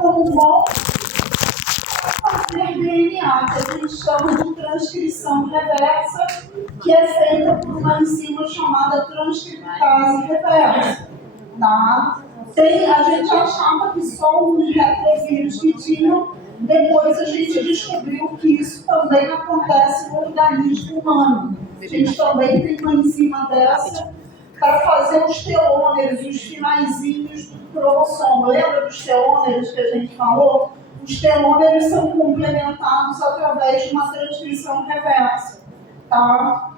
como bom fazer DNA, que a gente chama de transcrição reversa, que é feita por uma enzima chamada transcriptase reversa. Tá? A gente achava que só os retrovírus que tinham, depois a gente descobriu que isso também acontece no organismo humano. A gente também tem uma enzima dessa para fazer os telômeros, os finaizinhos do cromossomo. Lembra dos telômeros que a gente falou? Os telômeros são complementados através de uma transcrição reversa. Tá?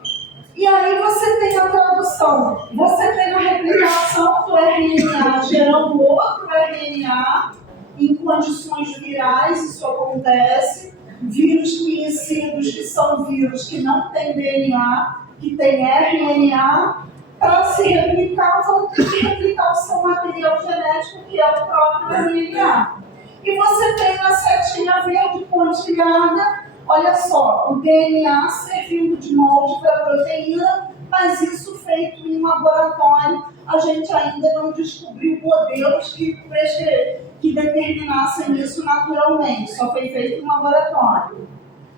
E aí você tem a tradução. Você tem a replicação do RNA gerando outro RNA em condições virais, isso acontece. Vírus conhecidos que são vírus que não têm DNA, que têm RNA, para se replicar, vão ter que replicar o seu material genético, que é o próprio RNA. E você tem a setinha verde pontilhada, olha só, o DNA servindo de molde para a proteína, mas isso feito em um laboratório, a gente ainda não descobriu modelos que determinassem isso naturalmente, só foi feito em laboratório.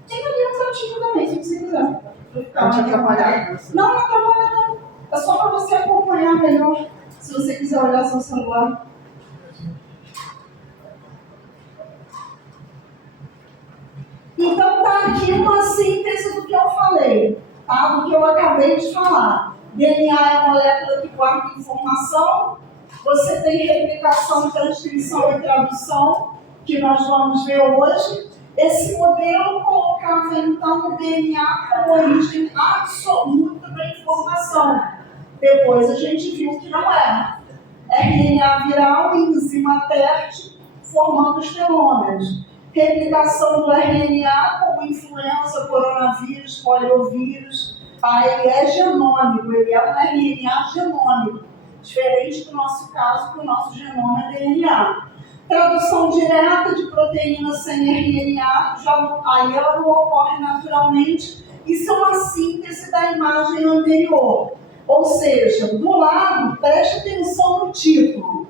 Tem ali um cantinho também, se você quiser. Não te atrapalhar? Não atrapalha não. É só para você acompanhar melhor, se você quiser olhar seu celular. Então está aqui uma síntese do que eu falei, tá? Do que eu acabei de falar. DNA é a molécula que guarda informação, você tem replicação, transcrição e tradução, que nós vamos ver hoje. Esse modelo colocava então o DNA como origem absoluta da informação. Depois a gente viu que não é. RNA viral e enzima TERT formando os telômeros. Replicação do RNA como influenza, coronavírus, poliovírus. Tá? Ele é genômico, ele é um RNA genômico. Diferente do nosso caso, que o nosso genoma é DNA. Tradução direta de proteína sem RNA, aí ela não ocorre naturalmente. Isso é uma síntese da imagem anterior. Ou seja, do lado, preste atenção no título.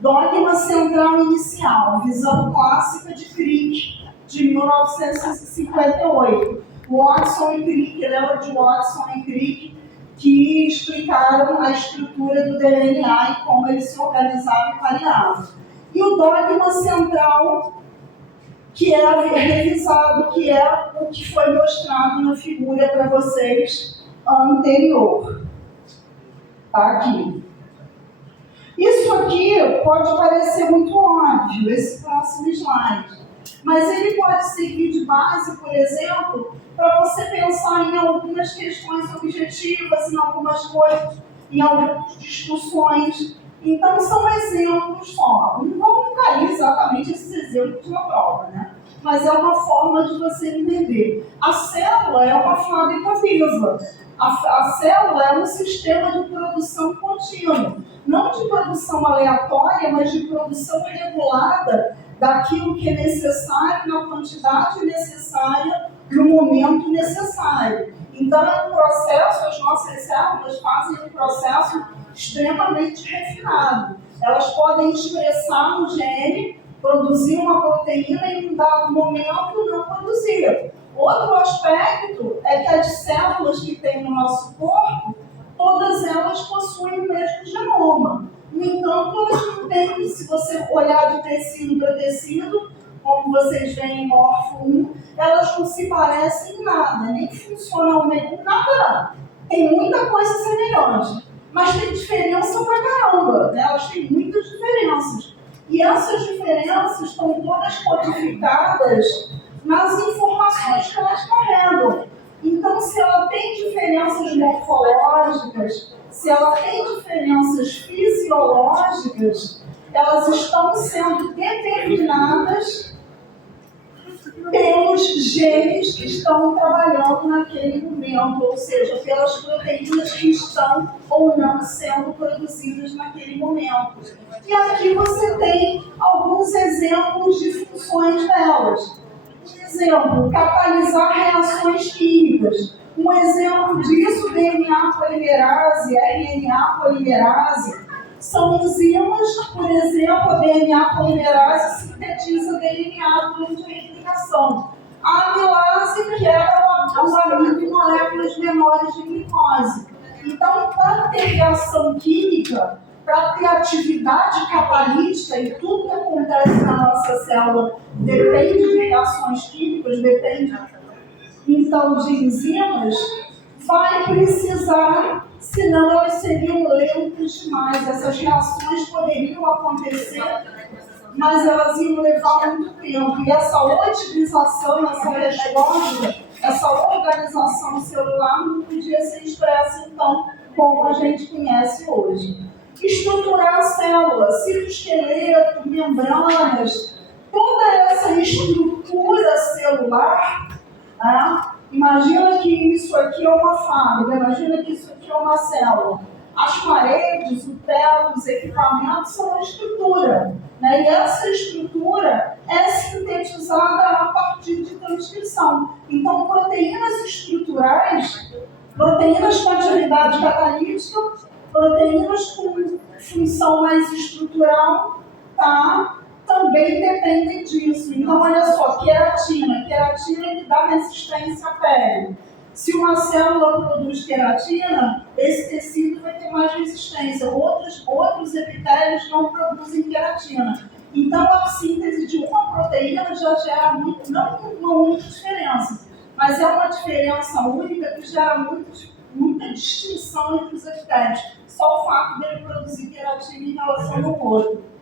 Dogma central inicial, visão clássica de Crick, de 1958. Watson e Crick, lembra de Watson e Crick, que explicaram a estrutura do DNA e como ele se organizava e variava. E o dogma central, que é revisado, que é o que foi mostrado na figura para vocês anterior. Está aqui. Isso aqui pode parecer muito óbvio, esse próximo slide. Mas ele pode servir de base, por exemplo, para você pensar em algumas questões objetivas, em algumas coisas, em algumas discussões. Então, são exemplos só. Não vão cair exatamente esses exemplos na prova, né? Mas é uma forma de você entender. A célula é uma fábrica viva. A célula é um sistema de produção contínua. Não de produção aleatória, mas de produção regulada daquilo que é necessário, na quantidade necessária, no momento necessário. Então, é um processo, as nossas células fazem um processo extremamente refinado. Elas podem expressar um gene, produzir uma proteína e em um dado momento não produzir. Outro aspecto é que as células que tem no nosso corpo, todas elas possuem o mesmo genoma. No entanto, elas não têm, se você olhar de tecido para tecido, como vocês veem em Morfo 1, elas não se parecem em nada, nem funcionalmente, nada. Tem muita coisa semelhante, mas tem diferença pra caramba, né? Elas têm muitas diferenças. E essas diferenças estão todas codificadas nas informações que elas carregam. Então, se ela tem diferenças morfológicas, se ela tem diferenças fisiológicas, elas estão sendo determinadas pelos genes que estão trabalhando naquele momento, ou seja, pelas proteínas que estão ou não sendo produzidas naquele momento. E aqui você tem alguns exemplos de funções delas. Por exemplo, catalisar reações químicas. Um exemplo disso, DNA polimerase, RNA polimerase, São enzimas, por exemplo, a DNA polimerase sintetiza DNA durante a replicação. A amilase quebra o amido em moléculas menores de glicose. Então, para ter reação química, para ter atividade catalítica, e tudo que acontece na nossa célula depende de reações químicas, depende, então, de enzimas, vai precisar, senão elas seriam lentas demais. Essas reações poderiam acontecer, mas elas iam levar muito tempo. E essa otimização, essa resposta, essa organização celular não podia ser expressa, então, como a gente conhece hoje. Estruturar a célula, citoesqueleto, membranas, toda essa estrutura celular, tá? Imagina que isso aqui é uma fábrica, imagina que isso aqui é uma célula. As paredes, o teto, os equipamentos são a estrutura, né? E essa estrutura é sintetizada a partir de transcrição. Então, proteínas estruturais, proteínas com atividade catalítica, proteínas com função mais estrutural, tá? Também dependem disso. Então, olha só, queratina que dá resistência à pele. Se uma célula produz queratina, esse tecido vai ter mais resistência. Outros epitélios não produzem queratina. Então, a síntese de uma proteína já gera muito, não uma única diferença, mas é uma diferença única que gera muita distinção entre os epitélios. Só o fato dele produzir queratina em relação ao outro.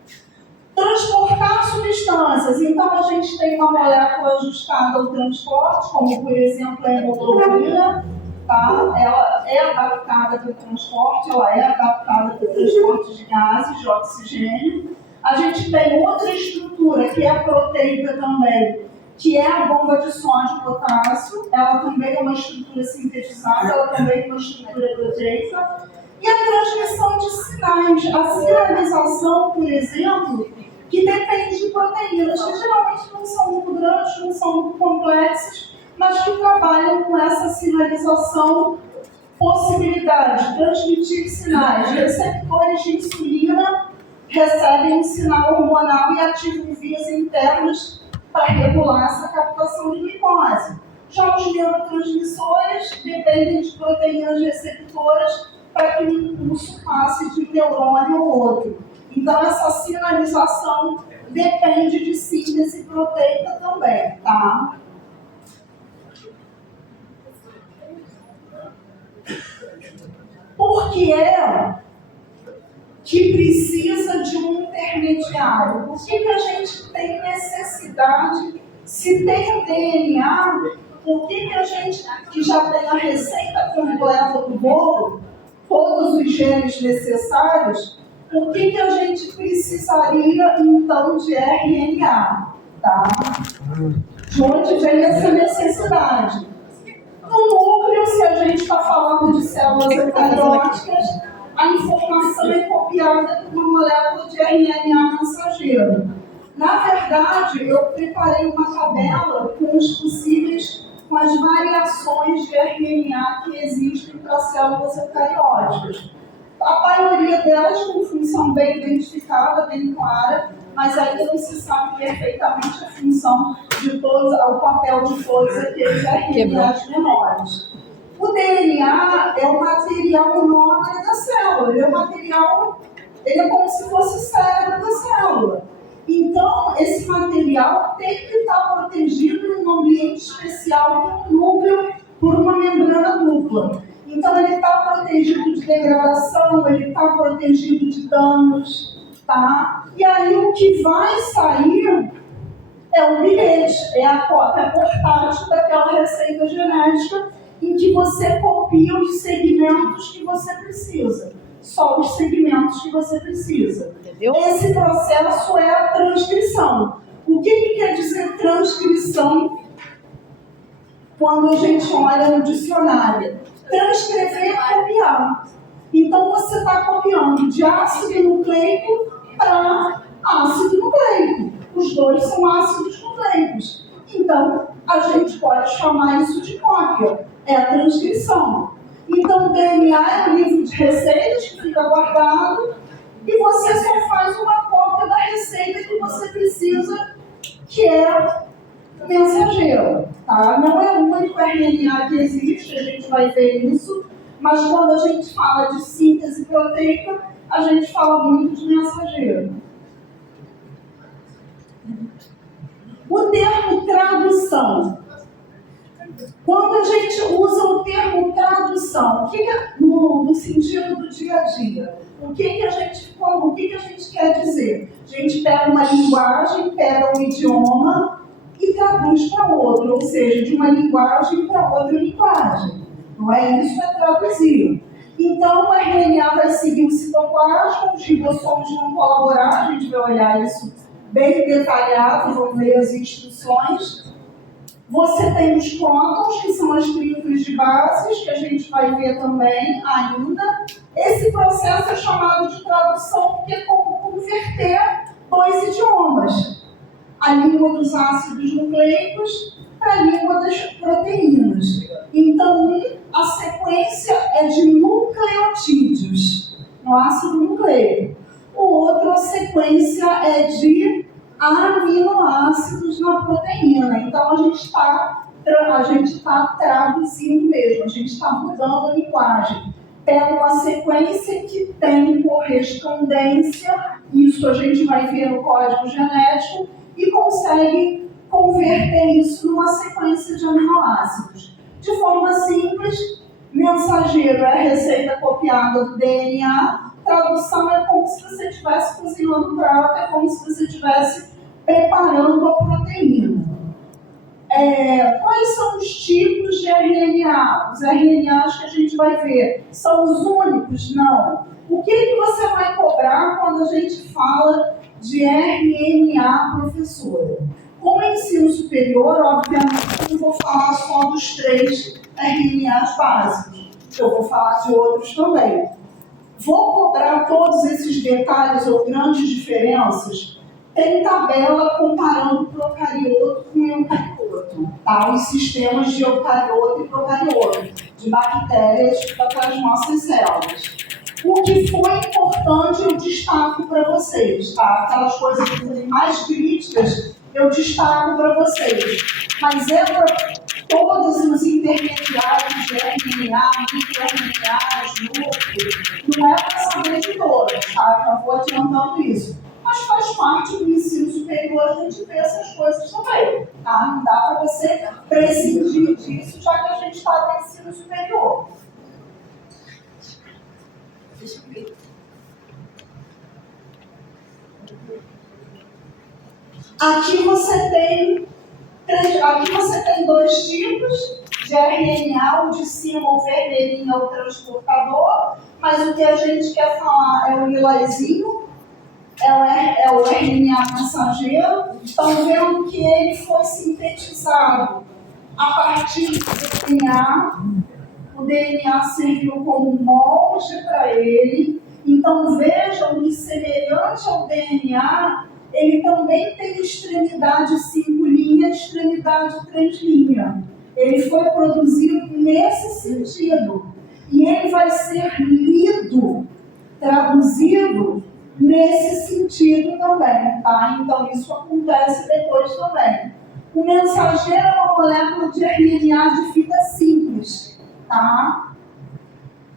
Transportar substâncias. Então, a gente tem uma molécula ajustada ao transporte, como, por exemplo, a hemoglobina. Tá? Ela é adaptada para o transporte, ela é adaptada para o transporte de gases, de oxigênio. A gente tem outra estrutura, que é a proteica também, que é a bomba de sódio e potássio. Ela também é uma estrutura sintetizada, ela também é uma estrutura proteica. E a transmissão de sinais, a sinalização, por exemplo, que depende de proteínas, que geralmente não são muito grandes, não são muito complexas, mas que trabalham com essa sinalização, possibilidade de transmitir sinais. Receptores de insulina recebem um sinal hormonal e ativam vias internas para regular essa captação de glicose. Já os neurotransmissores dependem de proteínas receptoras para que o impulso passe de um neurônio ao outro. Então, essa sinalização depende de síntese proteica também, tá? Por que é que precisa de um intermediário? Por que a gente tem necessidade, se tem o DNA, por que a gente, que já tem a receita completa do bolo, todos os genes necessários, por que a gente precisaria, então, de RNA? Tá? De onde vem essa necessidade? No núcleo, se a gente está falando de células eucarióticas, a informação é copiada por uma molécula de RNA mensageiro. Na verdade, eu preparei uma tabela com os possíveis, com as variações de RNA que existem para células eucarióticas. A maioria delas com função bem identificada, bem clara, mas ainda não se sabe perfeitamente a função de todos, o papel de todos aqueles RNAs menores. O DNA é o material nobre da célula, ele é como se fosse o cérebro da célula. Então, esse material tem que estar protegido em um ambiente especial, no núcleo, por uma membrana dupla. Então, ele está protegido de degradação, ele está protegido de danos, tá? E aí, o que vai sair é o bilhete, é a cópia portátil daquela receita genética em que você copia os segmentos que você precisa. Só os segmentos que você precisa. Entendeu? Esse processo é a transcrição. O que quer dizer transcrição quando a gente olha no dicionário? Transcrever é copiar. Então, você está copiando de ácido nucleico para ácido nucleico. Os dois são ácidos nucleicos. Então, a gente pode chamar isso de cópia. É a transcrição. Então, o DNA é um livro de receitas que fica guardado e você só faz uma cópia da receita que você precisa, que é o mensageiro. Tá? Não é o único RNA que existe, a gente vai ver isso, mas quando a gente fala de síntese proteica, a gente fala muito de mensageiro. O termo tradução. Quando a gente usa o termo tradução, o que é, no sentido do dia a dia, o que a gente quer dizer? A gente pega uma linguagem, pega um idioma e traduz para outro, ou seja, de uma linguagem para outra linguagem. Não é isso, é traduzir. Então, o RNA vai seguir o citoplasma, os ribossomos vão colaborar, a gente vai olhar isso bem detalhado, vamos ler as instruções. Você tem os prótons, que são as triplas de bases, que a gente vai ver também ainda. Esse processo é chamado de tradução, porque é como converter dois idiomas. A língua dos ácidos nucleicos para a língua das proteínas. Então, a sequência é de nucleotídeos no ácido nucleico. O outro, a sequência é de aminoácidos na proteína. Então, a gente está traduzindo mesmo, a gente está mudando a linguagem. Pega uma sequência que tem correspondência, isso a gente vai ver no código genético, e consegue converter isso numa sequência de aminoácidos. De forma simples, mensageiro é a receita copiada do DNA, tradução é como se você estivesse cozinhando o prato, é como se você estivesse preparando a proteína. Quais são os tipos de RNA? Os RNAs que a gente vai ver são os únicos? Não. O que você vai cobrar quando a gente fala de RNA, professora? Como ensino superior, obviamente, eu não vou falar só dos 3 RNAs básicos. Eu vou falar de outros também. Vou cobrar todos esses detalhes ou grandes diferenças? Tem tabela comparando procarioto com eucarioto, tá? Os sistemas de eucarioto e procarioto, de bactérias das nossas células. O que foi importante eu destaco para vocês, tá? Aquelas coisas mais críticas eu destaco para vocês. Mas é para todos os intermediários de RNA, microRNAs, núcleo, não é para saber de todos, tá? Já vou adiantando isso. Mas faz parte do ensino superior a gente ver essas coisas também, tá? Não dá para você prescindir disso, já que a gente está no ensino superior. Deixa eu ver. Aqui você tem 2 tipos de RNA, o de cima, o vermelhinho, é o transportador, mas o que a gente quer falar é o lilazinho, é o RNA mensageiro. Estão vendo que ele foi sintetizado a partir do DNA. O DNA serviu como molde para ele. Então vejam que, semelhante ao DNA, ele também tem extremidade 5' e extremidade 3'. Ele foi produzido nesse sentido. E ele vai ser lido, traduzido, nesse sentido também, tá? Então isso acontece depois também. O mensageiro é uma molécula de RNA de fita simples, tá?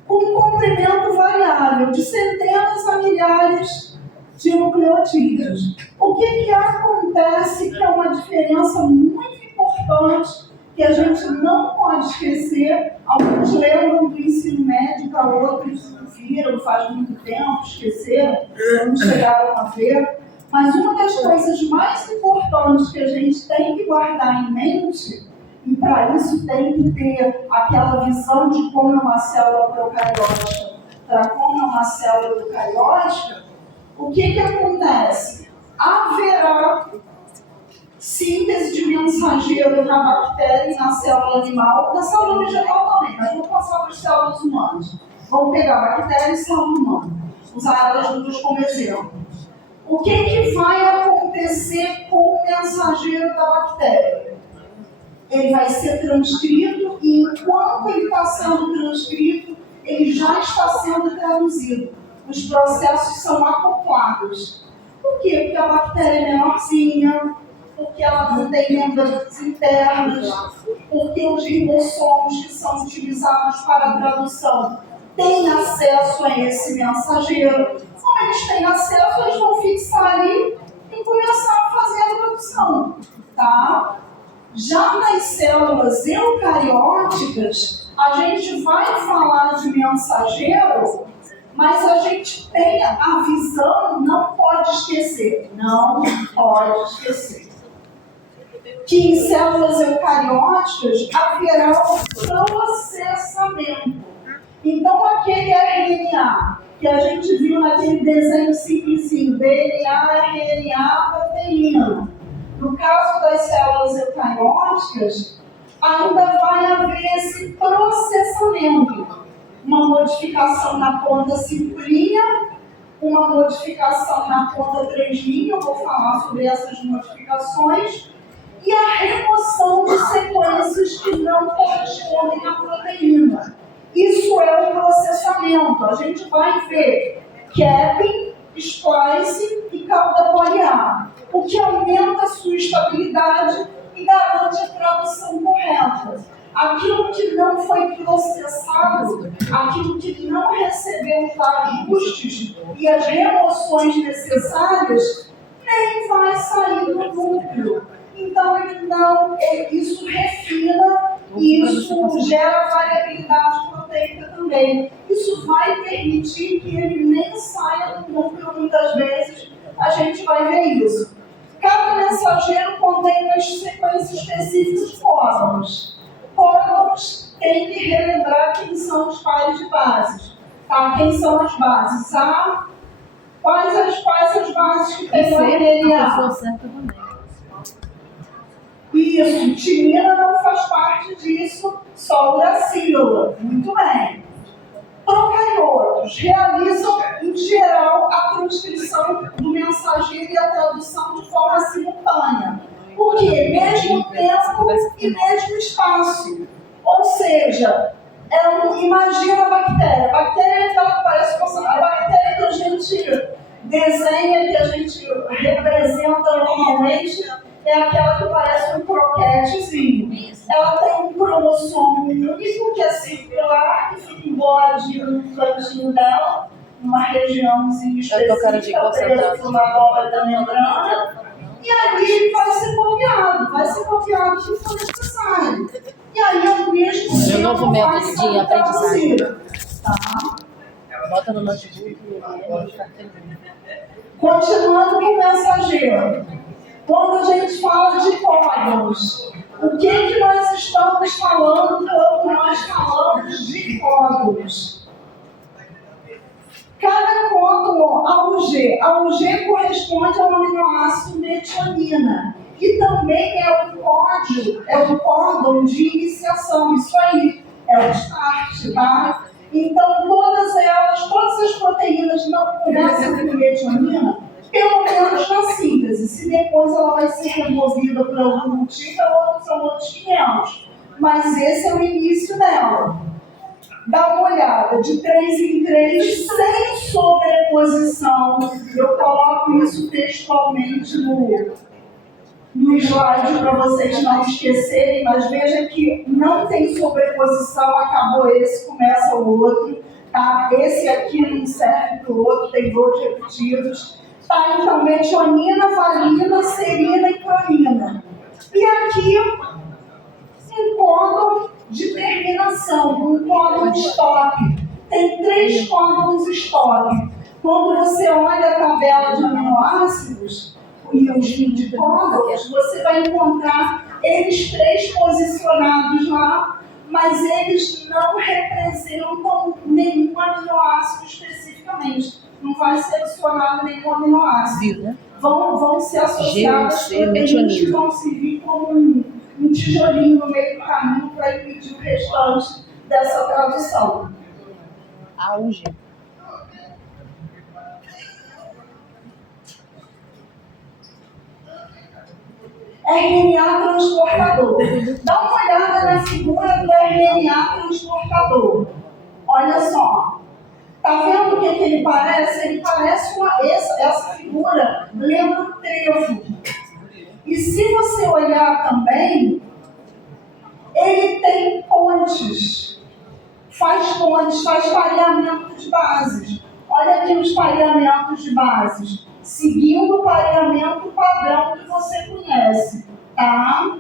Com comprimento variável, de centenas a milhares de nucleotídeos. O que acontece, que é uma diferença muito importante, que a gente não pode esquecer? Alguns lembram do ensino médio, para outros não viram, faz muito tempo, esqueceram, não chegaram a ver. Mas uma das coisas mais importantes que a gente tem que guardar em mente, e para isso tem que ter aquela visão de como é uma célula procariótica para como é uma célula eucariótica, o que acontece? Haverá síntese de mensageiro na bactéria e na célula animal, na célula vegetal também, mas vamos passar para as células humanas. Vamos pegar a bactéria e célula humana, usar elas duas como exemplo. O que vai acontecer com o mensageiro da bactéria? Ele vai ser transcrito e, enquanto ele está sendo transcrito, ele já está sendo traduzido. os processos são acoplados. Por quê? Porque a bactéria é menorzinha, porque ela não tem membranas internas, porque os ribossomos que são utilizados para a tradução têm acesso a esse mensageiro. Como eles têm acesso, eles vão fixar ali e começar a fazer a tradução. Tá? Já nas células eucarióticas, a gente vai falar de mensageiro, mas a gente tem a visão, não pode esquecer, que em células eucarióticas haverá um processamento. Então, aquele RNA que a gente viu naquele desenho simplesinho, DNA, RNA, proteína, no caso das células eucarióticas, ainda vai haver esse processamento. Uma modificação na ponta 5', uma modificação na ponta 3', eu vou falar sobre essas modificações, e a remoção de sequências que não correspondem à proteína. Isso é o processamento. A gente vai ver capping, splice e cauda poliar, o que aumenta a sua estabilidade e garante a tradução correta. Aquilo que não foi processado, aquilo que não recebeu os ajustes e as remoções necessárias, nem vai sair do núcleo. Então, isso refina e isso gera variabilidade proteica também. Isso vai permitir que ele nem saia do núcleo muitas vezes. A gente vai ver isso. Cada mensageiro contém uma sequência específica de códons. Códons tem que relembrar quem são os pares de bases. Tá? Quem são as bases? Quais as bases que tem o RNA? Isso, timina não faz parte disso, só uracilo. Muito bem. Procariotos realizam, em geral, a transcrição do mensageiro e a tradução de forma simultânea. Por quê? Mesmo tempo e mesmo espaço. Ou seja, imagina a bactéria. A bactéria é aquela que parece a bactéria que a gente desenha, que a gente representa normalmente, é aquela que parece um croquetezinho. Ela tem um cromossomo único, que é circular, que fica emboladinho no cantinho dela, numa regiãozinha específica, presa por uma dobra da membrana, e aí ele vai ser copiado se for necessário. E aí, ao mesmo tempo, novo método de aprendizagem. Tá? Bota no notebook Continuando com o mensageiro. Quando a gente fala de códons, o que nós estamos falando quando nós falamos de códons? Cada códon AUG corresponde ao aminoácido metionina. E também é o códon de iniciação. Isso aí, é o start, tá? Então, todas as proteínas não começam com metionina, pelo menos na síntese. Se depois ela vai ser removida por algum motivo, são outros 500. Mas esse é o início dela. Dá uma olhada, de 3 em 3, sem sobreposição. Eu coloco isso textualmente no slide para vocês não esquecerem, mas veja que não tem sobreposição, acabou esse, começa o outro. Tá? Esse aqui não serve para o outro, tem 2 repetidos. Tá? Então, metionina, valina, serina e clorina. E aqui, um códon de terminação, um códon stop. Tem 3 códons stop. Quando você olha a tabela de aminoácidos e os 20 códons, você vai encontrar eles 3 posicionados lá, mas eles não representam nenhum aminoácido especificamente. Não vai ser adicionado nenhum aminoácido. Vão ser associadas proteínas que vão servir como um tijolinho no meio do caminho para impedir o restante dessa tradução. AUG. RNA transportador. Dá uma olhada na figura do RNA transportador. Olha só. Tá vendo o que ele parece? Ele parece essa figura, lembra o trevo. E se você olhar também, ele tem pontes, faz pareamento de bases. Olha aqui os pareamentos de bases, seguindo o pareamento padrão que você conhece, tá?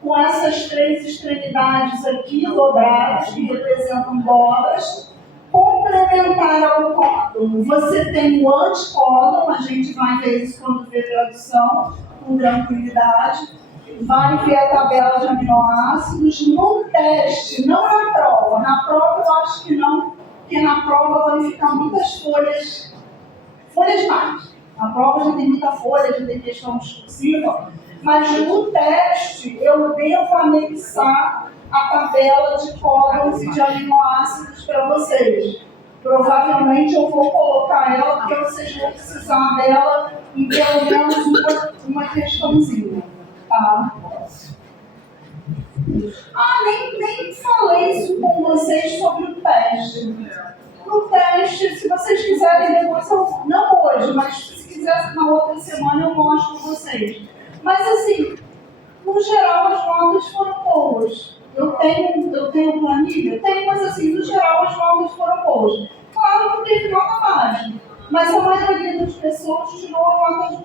Com essas 3 extremidades aqui dobradas, que representam bolas, complementar ao códon. Você tem o anticódon, a gente vai ver isso quando ver tradução, com tranquilidade. Vai ver a tabela de aminoácidos no teste, não na prova. Na prova eu acho que não, porque na prova vai ficar muitas folhas mais. Na prova já tem muita folha, já tem questão discursiva, mas no teste eu devo anexar a tabela de códons e de aminoácidos para vocês. Provavelmente eu vou colocar ela, porque vocês vão precisar dela em pelo menos uma questãozinha. Tá? Nem falei isso com vocês sobre o teste. No teste, se vocês quiserem, depois não hoje, mas se quiser na outra semana eu mostro para vocês. Mas assim, no geral as notas foram boas. Eu tenho planilha? Tenho, mas assim, no geral as notas foram boas. Claro que teve nota baixa, mas a maioria das pessoas tirou nota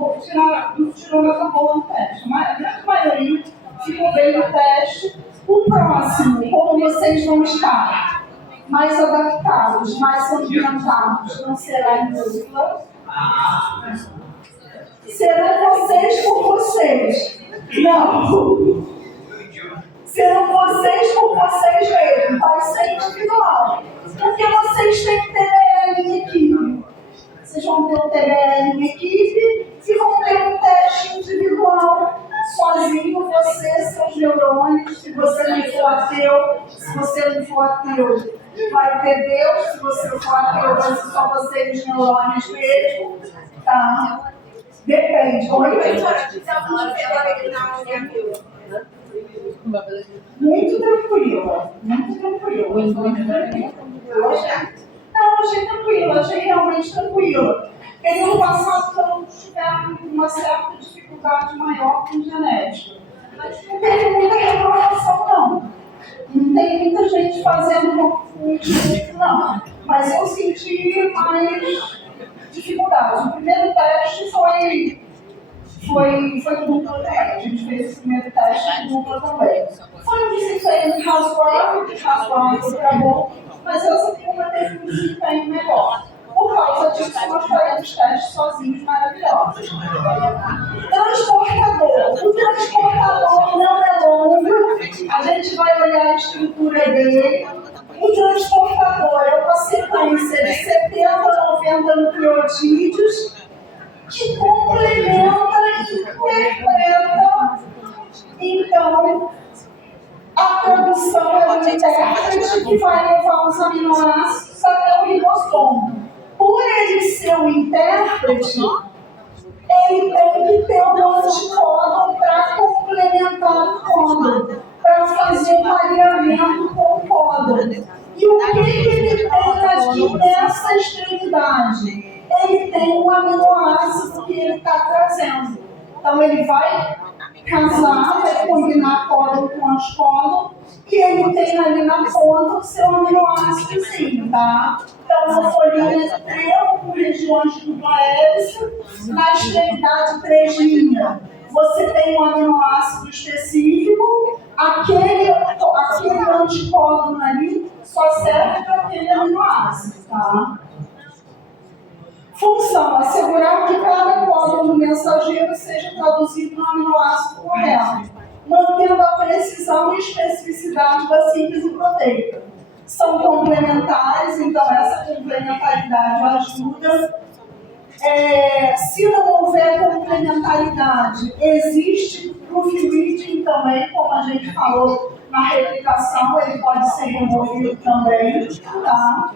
boa no teste. A grande maioria ficou bem no teste. O próximo, como vocês vão estar mais adaptados, mais ambientados, não será em dupla. Serão vocês por vocês. Não. Serão vocês por vocês mesmos. Vai ser individual. Porque vocês têm que ter TBL em equipe. Vocês vão ter um TBL em equipe e vão ter um teste individual. Sozinho, você, seus neurônios. Se você não for ateu, vai ter Deus. Se você não for ateu, vai ser só você e os neurônios mesmo. Tá? Depende. Muito tranquila. Não, achei tranquila, achei realmente tranquila. Porque no passado todos tiveram uma certa dificuldade maior com genética. Mas não teve muita reprovação, não. Não tem muita gente fazendo muito, não. Mas eu senti mais dificuldade. O primeiro teste foi dupla também. A gente fez o primeiro teste dupla também. Foi um desempenho razoável para bom, mas essa turma teve um desempenho melhor. Por causa disso, nós faremos testes sozinhos maravilhosos. Transportador. O transportador não é longo. A gente vai olhar a estrutura dele. O transportador é uma sequência de 70 a 90 nucleotídeos que complementa e interpreta. Então, a produção é um intérprete que vai levar os aminoácidos até o ribossomo. Por ele ser um intérprete, ele tem que ter um anticódon para complementar o códon, para fazer o pareamento com o códon. E o que ele tem aqui nessa extremidade? Ele tem um aminoácido que ele está trazendo. Então ele vai casar, vai combinar códon com anticódon, e ele tem ali na ponta o seu aminoácidozinho, tá? Então, uma folhinha de trevo com regiões de dupla hélice, na extremidade 3 linhas. Você tem um aminoácido específico, aquele anticódon ali só serve para aquele aminoácido, tá? Função: assegurar que cada códon do mensageiro seja traduzido no aminoácido correto, mantendo a precisão e especificidade da síntese proteica. São complementares, então essa complementaridade ajuda. Se não houver complementaridade, existe proof reading também, como a gente falou na replicação, ele pode ser removido também, tá?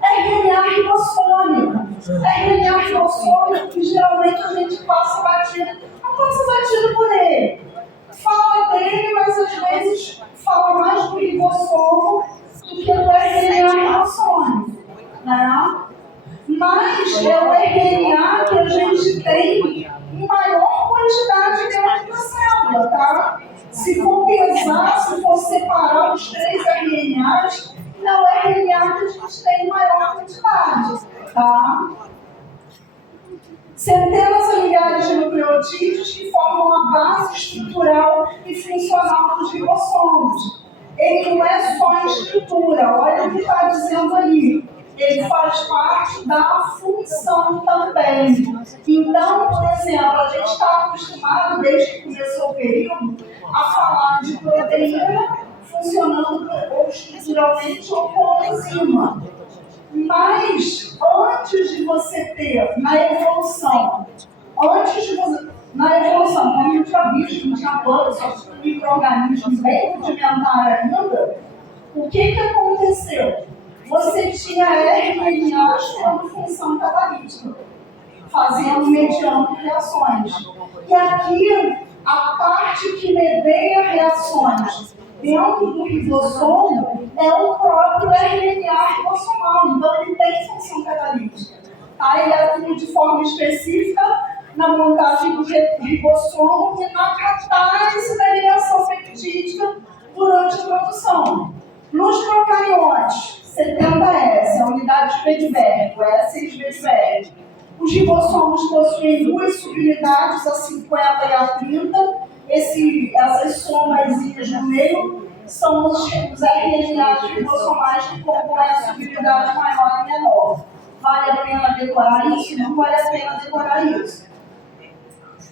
RNA ribossômico. RNA ribossômico que geralmente a gente passa batido. Não passa batido por ele. Fala dele, mas às vezes fala mais do ribossomo do que do RNA ribossômico, né? Mas é o RNA que a gente tem em maior quantidade dentro da célula, tá? Se for pesar, se for separar os 3 RNAs, é o RNA que a gente tem em maior quantidade, tá? Centenas de milhares de nucleotídeos que formam a base estrutural e funcional dos ribossomos. Ele não é só a estrutura, olha o que está dizendo ali. Ele faz parte da função também. Então, por exemplo, a gente está acostumado, desde que começou o período, a falar de proteína funcionando ou estruturalmente ou como enzima. Mas, antes de você ter, na evolução, quando a gente já viu, não tinha planta, só tinha micro-organismos bem rudimentares ainda, o que aconteceu? Você tinha RNAs como função catalítica, mediando reações. E aqui, a parte que medeia reações dentro do ribossomo é o próprio RNA ribossomal, então ele tem função catalítica. Tá? Ele atua de forma específica na montagem do ribossomo e na catálise da ligação peptídica durante a produção. Nos procariotes, 70S, a unidade de Vedberg, o S de Vedberg, os ribossomos possuem 2 subunidades, a 50 e a 30. Essas somazinhas no meio são os RNAs ribossomais que compõem a subunidade maior e menor. Vale a pena decorar isso? Não vale a pena decorar isso.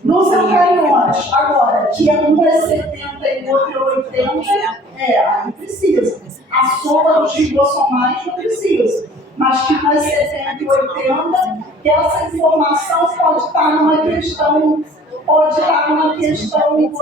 Nos eucariotes, agora, que um é 70 e o outro é 80, aí precisa. A soma dos ribossomais não precisa. Mas que um é 70 e 80, que essa informação pode estar numa questão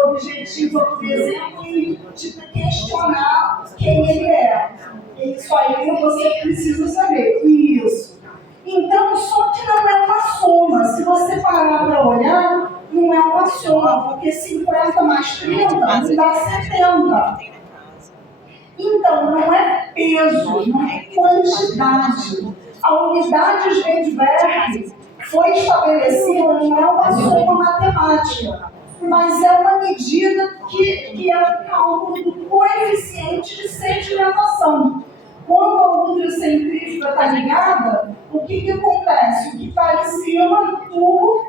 objetiva, por exemplo, e te questionar quem ele é. Isso aí você precisa saber. Isso. Então, só que não é uma soma. Se você parar para olhar, não é uma soma, porque 50 mais 30 não dá 70. Então, não é peso, não é quantidade. A unidade de Vedberg foi estabelecida, não é uma soma matemática, mas é uma medida que é o cálculo do coeficiente de sedimentação. Quando a ultracentrífuga está ligada, o que acontece? O que está em cima do tubo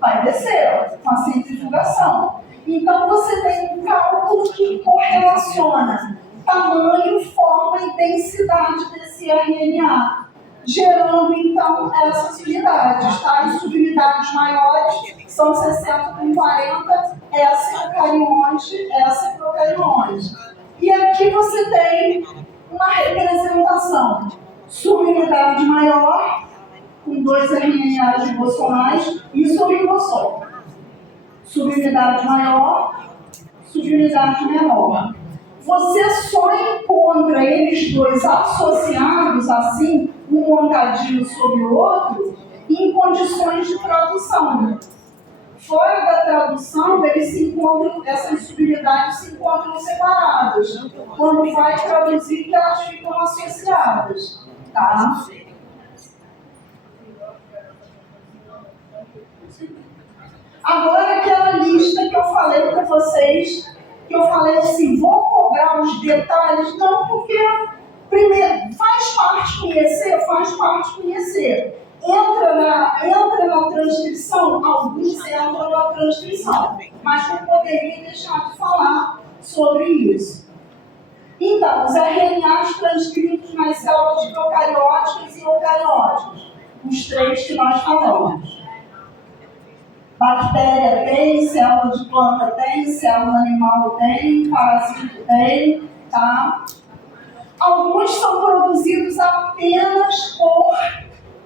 vai descer com a centrifugação. Então, você tem um cálculo que correlaciona tamanho, forma e densidade desse RNA, gerando, então, essas unidades. Tá? As subunidades maiores são 60 com 40, essa é eucarionte, essa é procarionte. E aqui você tem uma representação. Subunidade maior, com 2 RNAs ribossomais, isso é o ribossomo. Subunidade maior, subunidade menor. Você só encontra eles dois associados, assim, um montadinho sobre o outro, em condições de tradução. Fora da tradução, essas subunidades se encontram separadas. Quando vai traduzir, elas ficam associadas. Tá? Agora, aquela lista que eu falei para vocês, que eu falei assim, vou cobrar os detalhes, não, porque, primeiro, faz parte conhecer. Entra na transcrição, alguns entram na transcrição, mas não poderia deixar de falar sobre isso. Então, os RNAs transcritos nas células procarióticas e eucarióticas, os 3 que nós falamos. Bactéria tem, célula de planta tem, célula animal tem, parasito tem, tá? Alguns são produzidos apenas por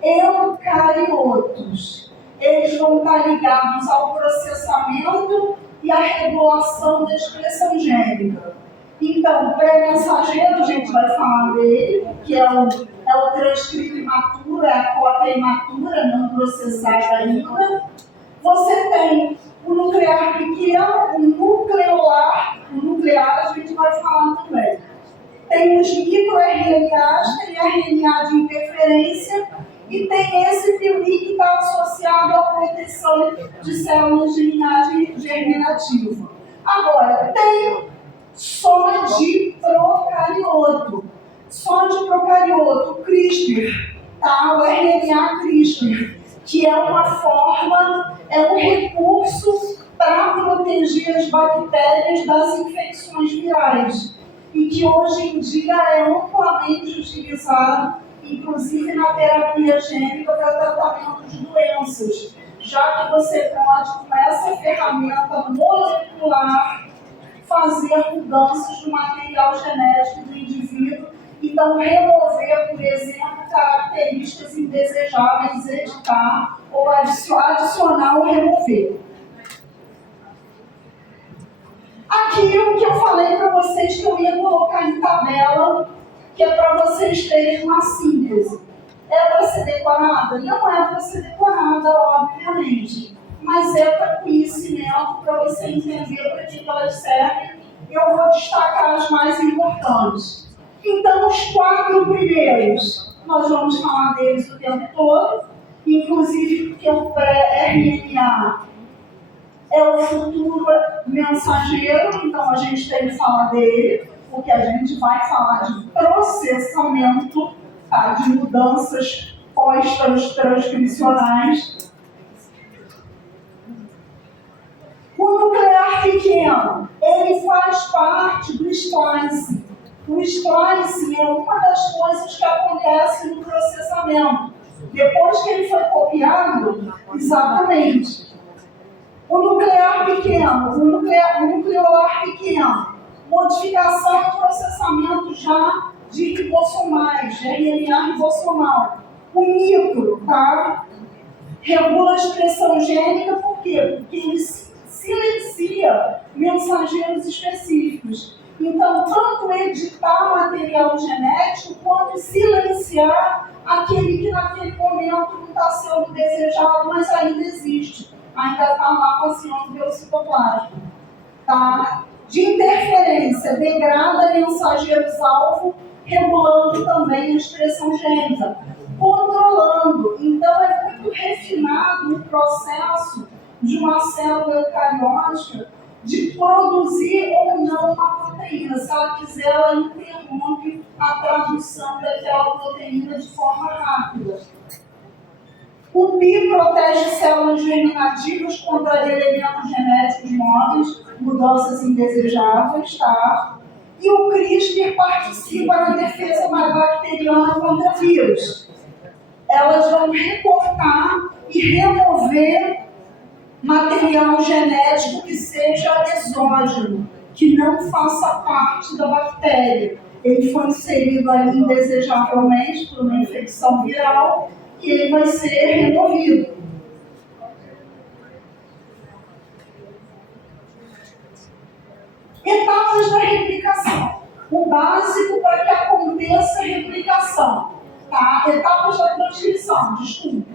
eucariotos. Eles vão estar ligados ao processamento e à regulação da expressão gênica. Então, pré-mensageiro, a gente vai falar dele, que é o transcrito imaturo, é a cópia imatura, não processada ainda. Você tem o nuclear pequeno, o nucleolar nuclear a gente vai falar também. Tem os microRNAs, tem RNA de interferência e tem esse PIWI que está associado à proteção de células de linhagem germinativa. Agora, tem só de procarioto. Só de procarioto, o CRISPR, tá? O RNA CRISPR, que é uma forma, é um recurso para proteger as bactérias das infecções virais e que hoje em dia é amplamente utilizado, inclusive na terapia gênica para tratamento de doenças, já que você pode, com essa ferramenta molecular, fazer mudanças no material genético do indivíduo, então remover, por exemplo, características indesejáveis, editar ou adicionar ou remover. Aqui o que eu falei para vocês que eu ia colocar em tabela, que é para vocês terem uma síntese. É para ser decorada? Não é para ser decorada, obviamente, mas é para conhecimento, para você entender para que elas servem. Eu vou destacar as mais importantes. Então, os 4 primeiros, nós vamos falar deles o tempo todo, inclusive porque o pré-RNA é o futuro mensageiro, então a gente tem que falar dele, porque a gente vai falar de processamento, tá, de mudanças pós-transcricionais. O nuclear pequeno, ele faz parte do splicing. O splicing é uma das coisas que acontece no processamento. Depois que ele foi copiado, exatamente. O nuclear pequeno, o nucleolar pequeno, modificação e processamento já de ribossomais, de RNA ribossomal. O micro, tá? Regula a expressão gênica, por quê? Porque ele silencia mensageiros específicos. Então, tanto editar material genético, quanto silenciar aquele que naquele momento não está sendo desejado, mas ainda existe. Ainda está lá passeando pelo citoplasma. Tá? De interferência, degrada mensageiros-alvo, regulando também a expressão gênica. Controlando. Então, é muito refinado o processo de uma célula eucariótica de produzir ou não uma proteína. Se ela quiser, ela interrompe a tradução daquela proteína de forma rápida. O PI protege células germinativas contra elementos genéticos móveis, mudanças indesejáveis, tá? E o CRISPR participa na defesa bacteriana contra vírus. Elas vão recortar e remover material genético que seja exógeno, que não faça parte da bactéria. Ele foi inserido ali indesejavelmente por uma infecção viral e ele vai ser removido. Etapas da replicação. O básico para que aconteça a replicação. Tá? Etapas da transcrição, desculpa.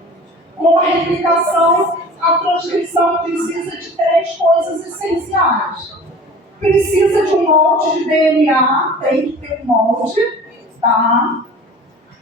Com a replicação, a transcrição precisa de 3 coisas essenciais. Precisa de um molde de DNA, tem que ter um molde, tá?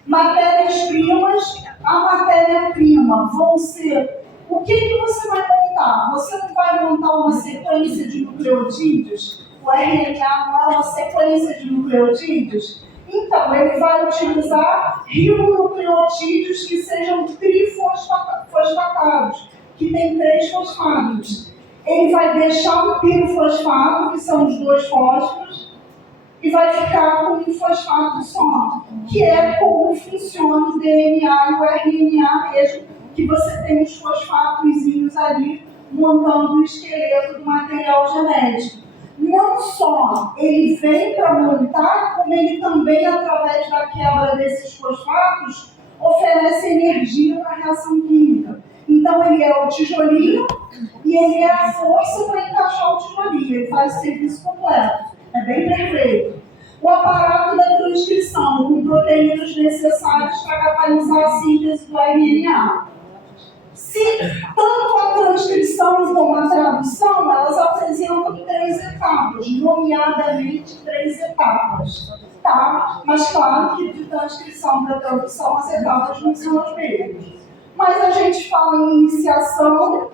Matérias-primas, a matéria-prima vão ser... O que você vai montar? Você não vai montar uma sequência de nucleotídeos? O RNA não é uma sequência de nucleotídeos? Então, ele vai utilizar ribonucleotídeos que sejam trifosfatados, que tem 3 fosfatos. Ele vai deixar o pirofosfato, que são os 2 fósforos, e vai ficar com um fosfato só, que é como funciona o DNA e o RNA mesmo, que você tem os fosfatozinhos ali montando o esqueleto do material genético. Não só ele vem para montar, como ele também, através da quebra desses fosfatos, oferece energia para a reação química. Então, ele é o tijolinho e ele é a força para encaixar o tijolinho. Ele faz o serviço completo. É bem perfeito. O aparato da transcrição, com proteínas necessárias para catalisar a síntese do RNA. Se tanto a transcrição como a tradução, elas apresentam 3 etapas, nomeadamente 3 etapas. Tá? Mas claro que de transcrição para tradução as etapas não são as mesmas. Mas a gente fala em iniciação,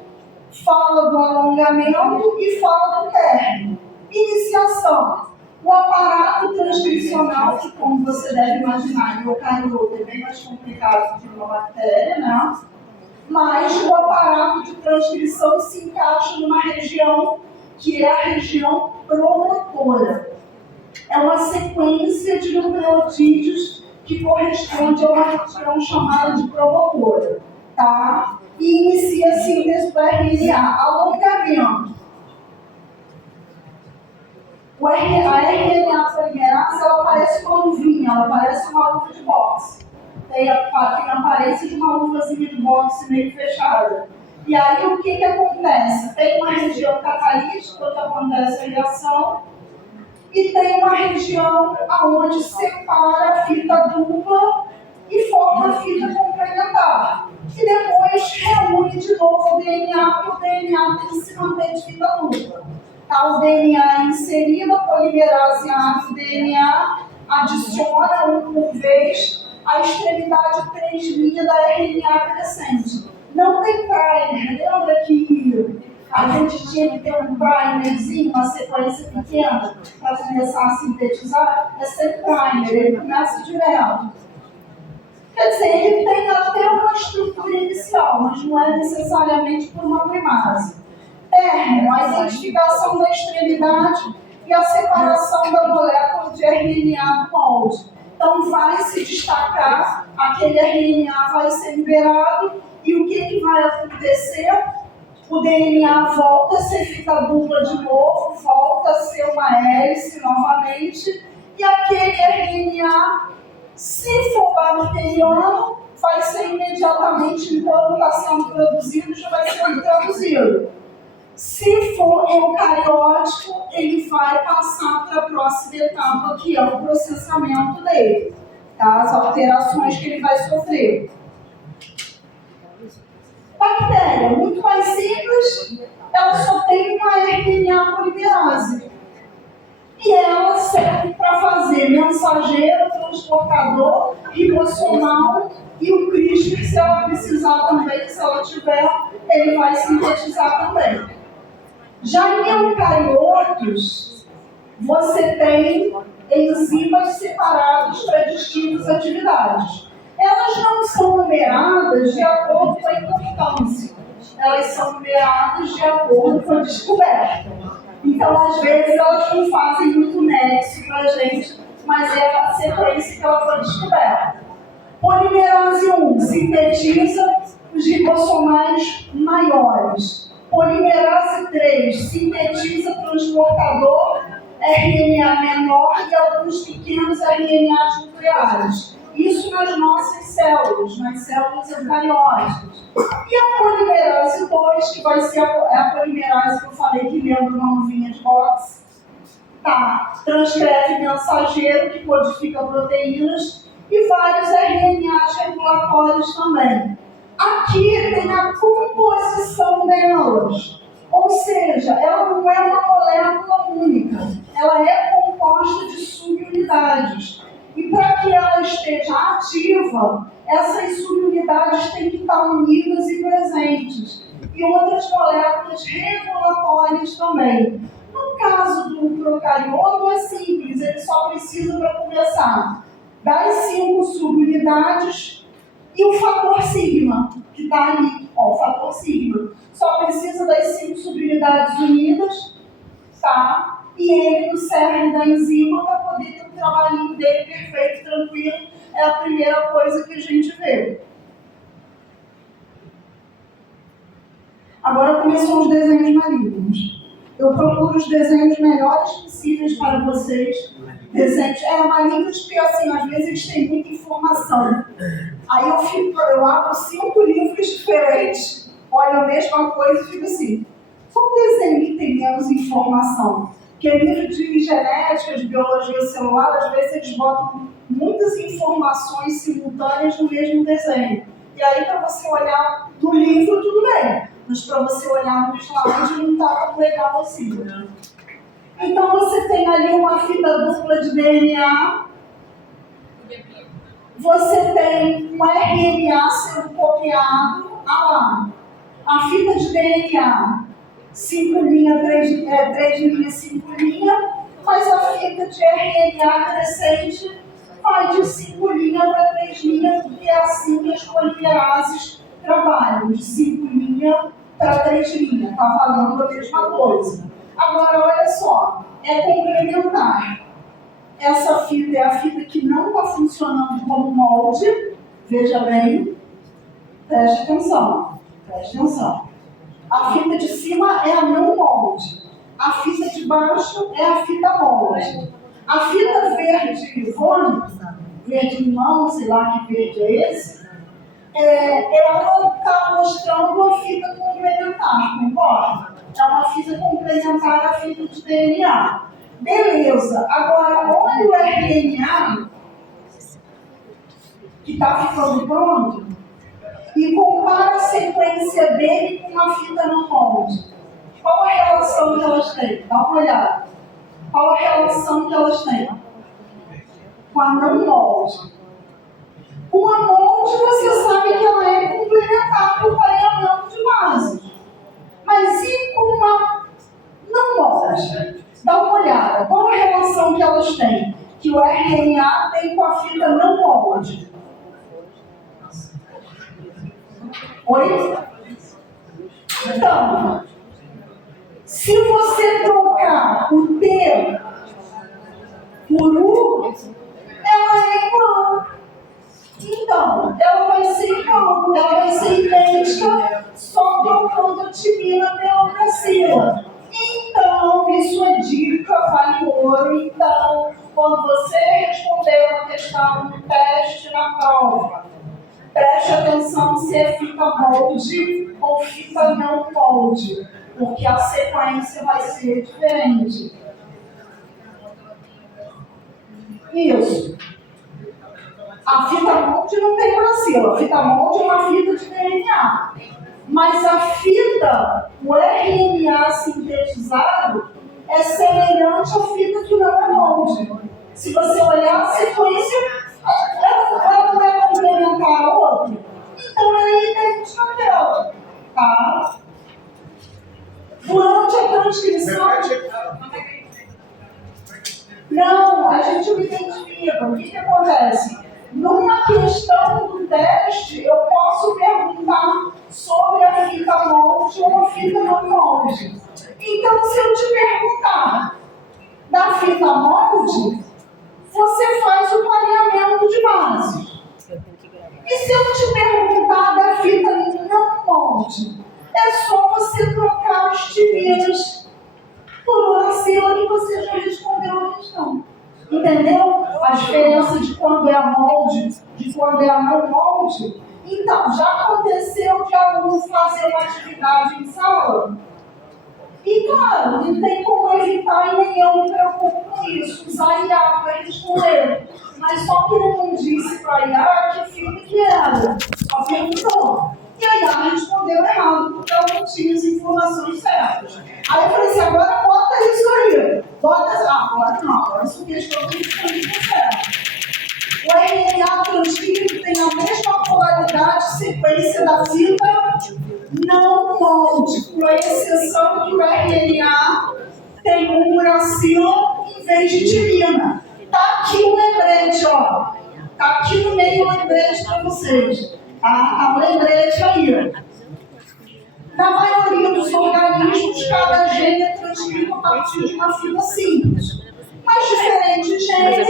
fala do alongamento e fala do término. Iniciação. O aparato transcricional, que como você deve imaginar, em eucarioto é bem mais complicado que uma bactéria, né? Mas o aparato de transcrição se encaixa numa região que é a região promotora. É uma sequência de nucleotídeos que corresponde a uma região chamada de promotora. Tá? E inicia a síntese do RNA, alongamento. A RNA polimerase, ela parece uma luvinha, ela parece uma luva de boxe. Tem a aparência de uma luvazinha de boxe meio fechada. E aí o que acontece? Tem uma região catalítica, onde acontece a reação, e tem uma região onde separa a fita dupla e forma a fita complementar. E depois reúne de novo o DNA, porque o DNA tem que se manter de fita dupla. Tá? O DNA é inserido, a polimerase abre o DNA, adiciona um por vez, a extremidade 3' da RNA crescente. Não tem primer, lembra que a gente tinha que ter um primerzinho, uma sequência pequena, para começar a sintetizar? É sem primer, ele começa direto. Quer dizer, ele tem até uma estrutura inicial, mas não é necessariamente por uma primase. Término, a identificação da extremidade e a separação da molécula de RNA do molde. Então, vai se destacar, aquele RNA vai ser liberado, e o que vai acontecer? O DNA volta a ser fita dupla de novo, volta a ser uma hélice novamente, e aquele RNA, se for bacteriano, vai ser imediatamente, enquanto está sendo produzido, já vai ser introduzido. Se for eucariótico, ele vai passar para a próxima etapa, que é o processamento dele, tá? As alterações que ele vai sofrer. Bactéria, muito mais simples, ela só tem uma RNA polimerase. E ela serve para fazer mensageiro, transportador, ribossomal e o CRISPR, se ela precisar também, se ela tiver, ele vai sintetizar também. Já em eucariotos, você tem enzimas separadas para distintas atividades. Elas não são numeradas de acordo com a importância. Elas são numeradas de acordo com a descoberta. Então, às vezes, elas não fazem muito nexo para a gente, mas é a sequência que ela foi descoberta. Polimerase 1 sintetiza os ribossomais maiores. Polimerase 3 sintetiza transportador RNA menor e alguns pequenos RNAs nucleares. Isso nas nossas células, nas células eucarióticas. E a polimerase 2, que vai ser a polimerase que eu falei que lembra uma luvinha de boxe, tá? Transcreve mensageiro que codifica proteínas e vários RNAs regulatórios também. Aqui tem a composição delas, ou seja, ela não é uma molécula única, ela é composta de subunidades. E para que ela esteja ativa, essas subunidades têm que estar unidas e presentes. E outras moléculas regulatórias também. No caso do procarioto é simples, ele só precisa, para começar, das 5 subunidades e o fator sigma, que está ali, ó, o fator sigma. Só precisa das 5 subunidades unidas, tá? E ele no cerne da enzima para poder ter um trabalhinho dele perfeito, tranquilo. É a primeira coisa que a gente vê. Agora começam os desenhos malignos. Eu procuro os desenhos melhores possíveis para vocês. Desenhos malignos, porque assim, às vezes eles têm muita informação. Aí eu abro 5 livros diferentes, olho a mesma coisa e fico assim, qual desenho que tem menos informação? Porque livro de genética, de biologia celular, às vezes eles botam muitas informações simultâneas no mesmo desenho. E aí, para você olhar do No livro, tudo bem. Mas para você olhar no slide, não está tão legal assim. Né? Então, você tem ali uma fita dupla de DNA. Você tem um RNA sendo copiado. Ah lá. A fita de DNA, 5 linhas, 3 linhas, 5 linhas. Mas a fita de RNA crescente vai de 5 linhas para 3 linhas, porque é assim que as polimerazes trabalham, de 5 linhas para 3 linhas. Está falando a mesma coisa. Agora, olha só, é complementar. Essa fita é a fita que não está funcionando como molde. Veja bem, preste atenção, preste atenção. A fita de cima é a não molde. A fita de baixo é a fita molde. A fita verde Ivone, verde limão, sei lá que verde é esse, ela está mostrando a fita complementar, não importa? É uma fita complementar à fita de DNA. Beleza, agora olha o RNA que está ficando pronto e compara a sequência dele com uma fita não molde. Qual a relação que elas têm? Dá uma olhada. Qual a relação que elas têm? Com a não molde. Com a molde, você sabe que ela é complementar por pareamento de base. Mas e com uma não molde? Dá uma olhada. Qual a relação que elas têm? Que o RNA tem com a fita não molde. Oi? Então, se você trocar o T por U, ela é igual. Então, ela vai ser igual, ela vai ser idêntica, só trocando a timina pela placenta. Então, isso é dica, vale ouro. Então, quando você responder uma questão no teste, na prova, preste atenção se é fita molde ou fita não molde, porque a sequência vai ser diferente. Isso. A fita molde não tem bacilo. A fita molde é uma fita de DNA. Mas a fita, o RNA sintetizado, é semelhante à fita que não é molde. Se você olhar a sequência, ela não é complementar a outra. Então ela é idêntica àquela. Tá? Durante a transcrição. Não, a gente não identifica. O que acontece? Numa questão do teste, eu posso perguntar sobre a fita molde ou a fita não molde. Então, se eu te perguntar da fita molde, você faz o pareamento de base. E se eu te perguntar da fita não molde, é só você trocar os timinas por uracila que você já respondeu a questão. Entendeu? A diferença de quando é a molde, de quando é a não molde. Então, já aconteceu de aluno fazer uma atividade em sala? E claro, não tem como evitar e nem eu me preocupo com isso, usar IA para responder. Mas só que ele não disse para a IA que filme que era. Só perguntou. E a IA respondeu errado, porque ela não tinha as informações certas. Aí eu falei assim, agora bota isso aí. Bota, agora não, agora isso questão de informação certa. O RNA transcrito tem a mesma polaridade sequência da fita não molde, com exceção que o RNA tem um uracilo em vez de timina. Tá aqui o lembrete, ó. Tá aqui no meio o lembrete para vocês. Tá o lembrete aí. Na maioria dos organismos, cada gene é transcrito a partir de uma fita simples. Mas diferentes genes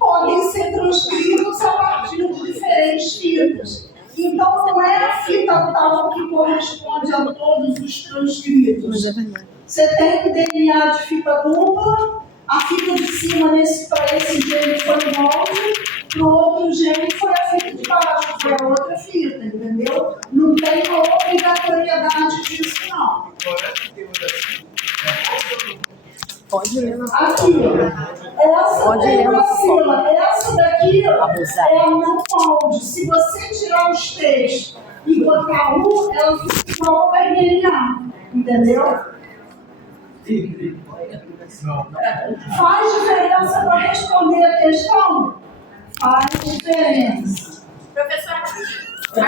podem ser transcritos a partir de diferentes fitas. Então, não é a fita tal que corresponde a todos os transcritos. Você tem o DNA de fita dupla, a fita de cima para esse gene foi o molde, para o outro gene foi a fita de baixo, foi a outra fita, entendeu? Não tem obrigatoriedade disso, não. Pode ler na Aqui, essa Pode tem ler uma na sílaba. Essa daqui Abusar. é a não molde. Se você tirar os T's e botar U, ela fica igual a RNA. Entendeu? Faz diferença para responder a questão? Faz diferença. Professora,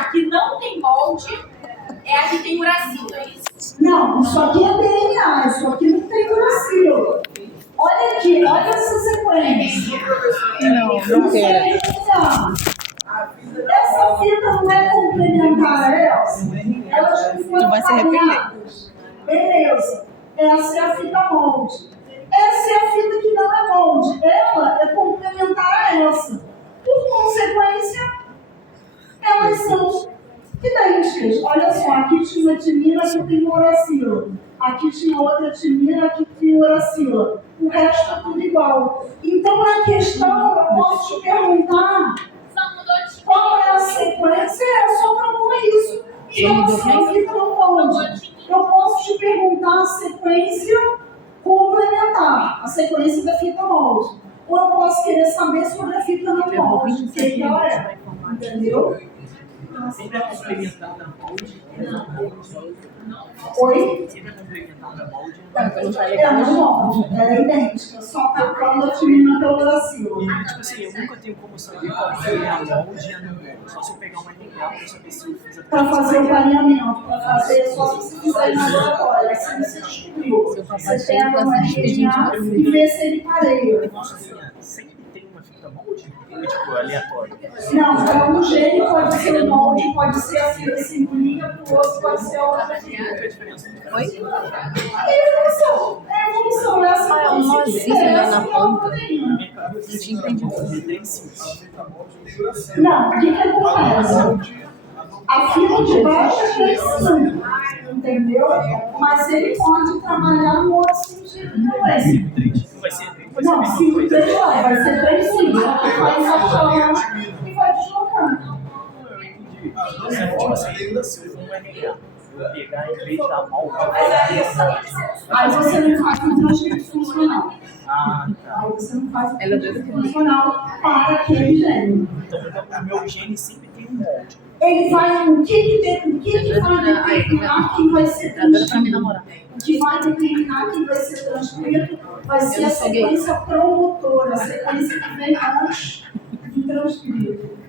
a que não tem molde é a que tem uracilo, é isso? Não, isso aqui é DNA, isso aqui não tem uracilo. Olha aqui, olha essa sequência. Não Isso quero. é DNA. Essa fita não é complementar a essa? Elas não foram Tu vai se arrepender. pareadas. Beleza. Essa é a fita molde. Essa é a fita que não é molde. Ela é complementar a essa. Por consequência, elas são idênticas. Olha só, aqui tinha uma timina, aqui tem uma uracila. Aqui tinha outra timina, aqui tem uracila. O resto é tudo igual. Então, na questão, eu posso te perguntar Só mudou de qual é a sequência, é só propor isso. Em relação à fita não molde. Eu posso te perguntar a sequência complementar, a sequência da fita molde. Ou eu posso querer saber sobre a fita não molde, o que ela é. Entendeu? Sempre é complementar da molde. Oi? Sempre é complementar da molde. É não molde, ela é idêntica, só tapando a timina pelo uracilo. E, tipo assim, eu nunca tenho como saber qual foi a molde e a não molde. Só se eu pegar uma linear pra saber se eu fiz a Para fazer o pareamento, para fazer só se você fizer em laboratório, assim você descobriu. Você pega uma linear e vê se ele pareia. Nossa, assim, sempre tem uma fita molde? Ou tipo, aleatório? Não, para um gene pode ser o molde, pode ser a fita simbolinha, para o outro pode ser a outra Qual fita. é a diferença? Oi? É evolução, essa Ah, é um nozinho na ponta. Minha cabeça Tinha entendido. tem sim. Não, o que acontece? A fita de baixo é crescendo, entendeu? Mas ele pode trabalhar no outro sentido também. Vai ser Não, 5 3 lá, vai ser 3 sim, só que vai encaixando e vai deslocando. Tipo assim, se eu for uma linear, eu vou pegar em vez da molde. Aí você não faz um transcrito funcional. Ah, tá. Aí você não faz um Ela transcrito funcional para aquele gene. Então, o meu gene sempre tem um molde. Ele vai, o que vai determinar quem vai ser Tá dando pra me transcrito? namorar. O que vai determinar quem vai ser transcrito vai ser a sequência promotora, a sequência que vem antes do transcrito.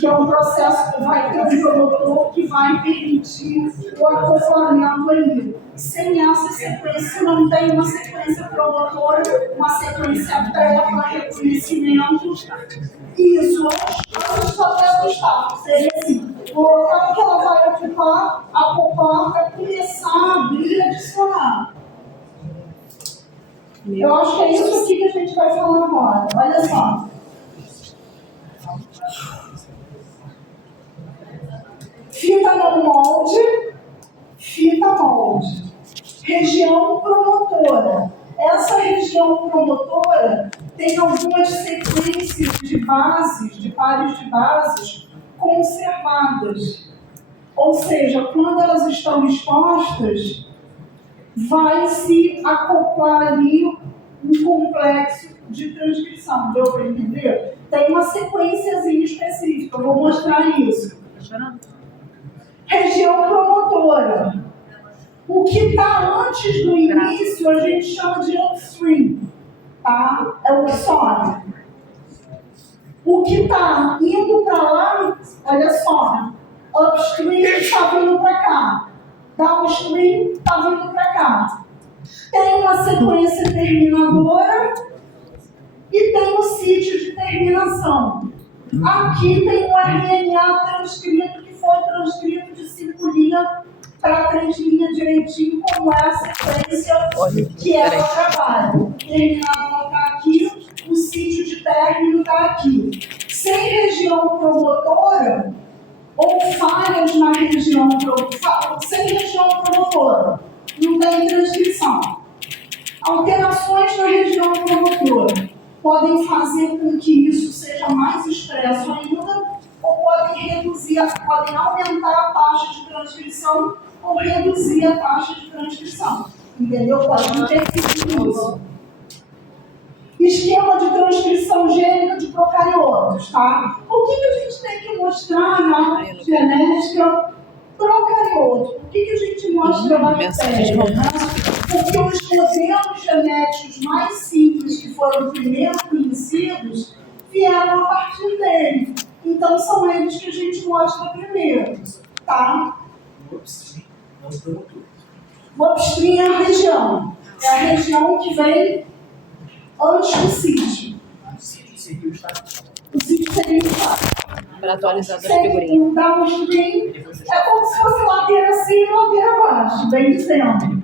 Que é um processo que vai ter um promotor que vai permitir o acoplamento ali. Sem essa sequência, não tem uma sequência promotora, uma sequência pré para reconhecimento. Isso, antes até do estado. Seria assim, o local que ela vai ocupar, acoplar para começar a abrir e adicionar. Eu acho que é isso aqui que a gente vai falar agora. Olha só. Fita não molde, fita molde. Região promotora. Essa região promotora tem algumas sequências de bases, de pares de bases conservadas. Ou seja, quando elas estão expostas, vai se acoplar ali um complexo de transcrição. Deu para entender? Tem uma sequenciazinha específica, eu vou mostrar isso. Região promotora. O que está antes do início a gente chama de upstream, tá? É o que sobe. O que está indo para lá, olha só, upstream está vindo para cá, downstream está vindo para cá. Tem uma sequência terminadora e tem o sítio de terminação. Aqui tem um RNA transcrito que foi transcrito de 5 linhas para 3 linhas direitinho, como é a sequência que ela trabalha. O terminador está aqui, o sítio de término está aqui. Sem região promotora, ou falhas na região promotora, sem região promotora, não tem transcrição. Alterações na região promotora podem fazer com que isso seja mais expresso ainda, ou podem aumentar a taxa de transcrição ou reduzir a taxa de transcrição. entendeu? Pode interferir nisso. Esquema de transcrição gênica de procariotos, tá? O que a gente tem que mostrar na genética procarioto? O que a gente mostra na bactéria? Porque os modelos genéticos mais simples que foram primeiro conhecidos vieram a partir dele. Então são eles que a gente mostra primeiro, tá? O upstream é a região. É a região que vem antes do sítio. O sítio seria o estado. Para atualizar as figurinhas. O downstream é como se fosse ladeira acima e ladeira abaixo, bem dizendo.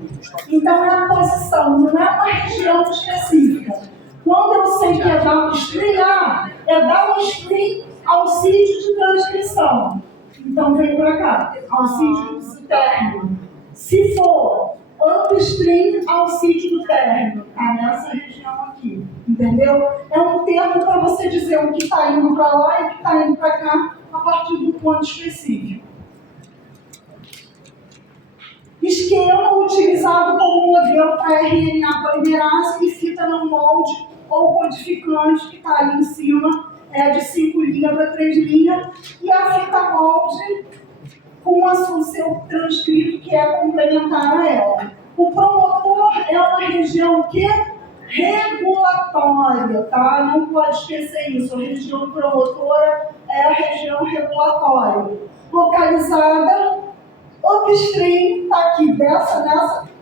Então é a posição, não é uma região específica. Quando eu sei que é downstream, é downstream ao sítio de transcrição. Então vem para cá, ao sítio do término. Se for upstream ao sítio do término, tá nessa região aqui, entendeu? É um termo para você dizer o que está indo para lá e o que está indo para cá a partir do ponto específico. Esquema utilizado como modelo para RNA polimerase e fita não molde ou codificante que está ali em cima, é de 5 linhas para 3 linhas, e a fita molde com o seu transcrito que é complementar a ela. O promotor é uma região que regulatória, tá? Não pode esquecer isso. A região promotora é a região regulatória. Localizada, upstream, está aqui,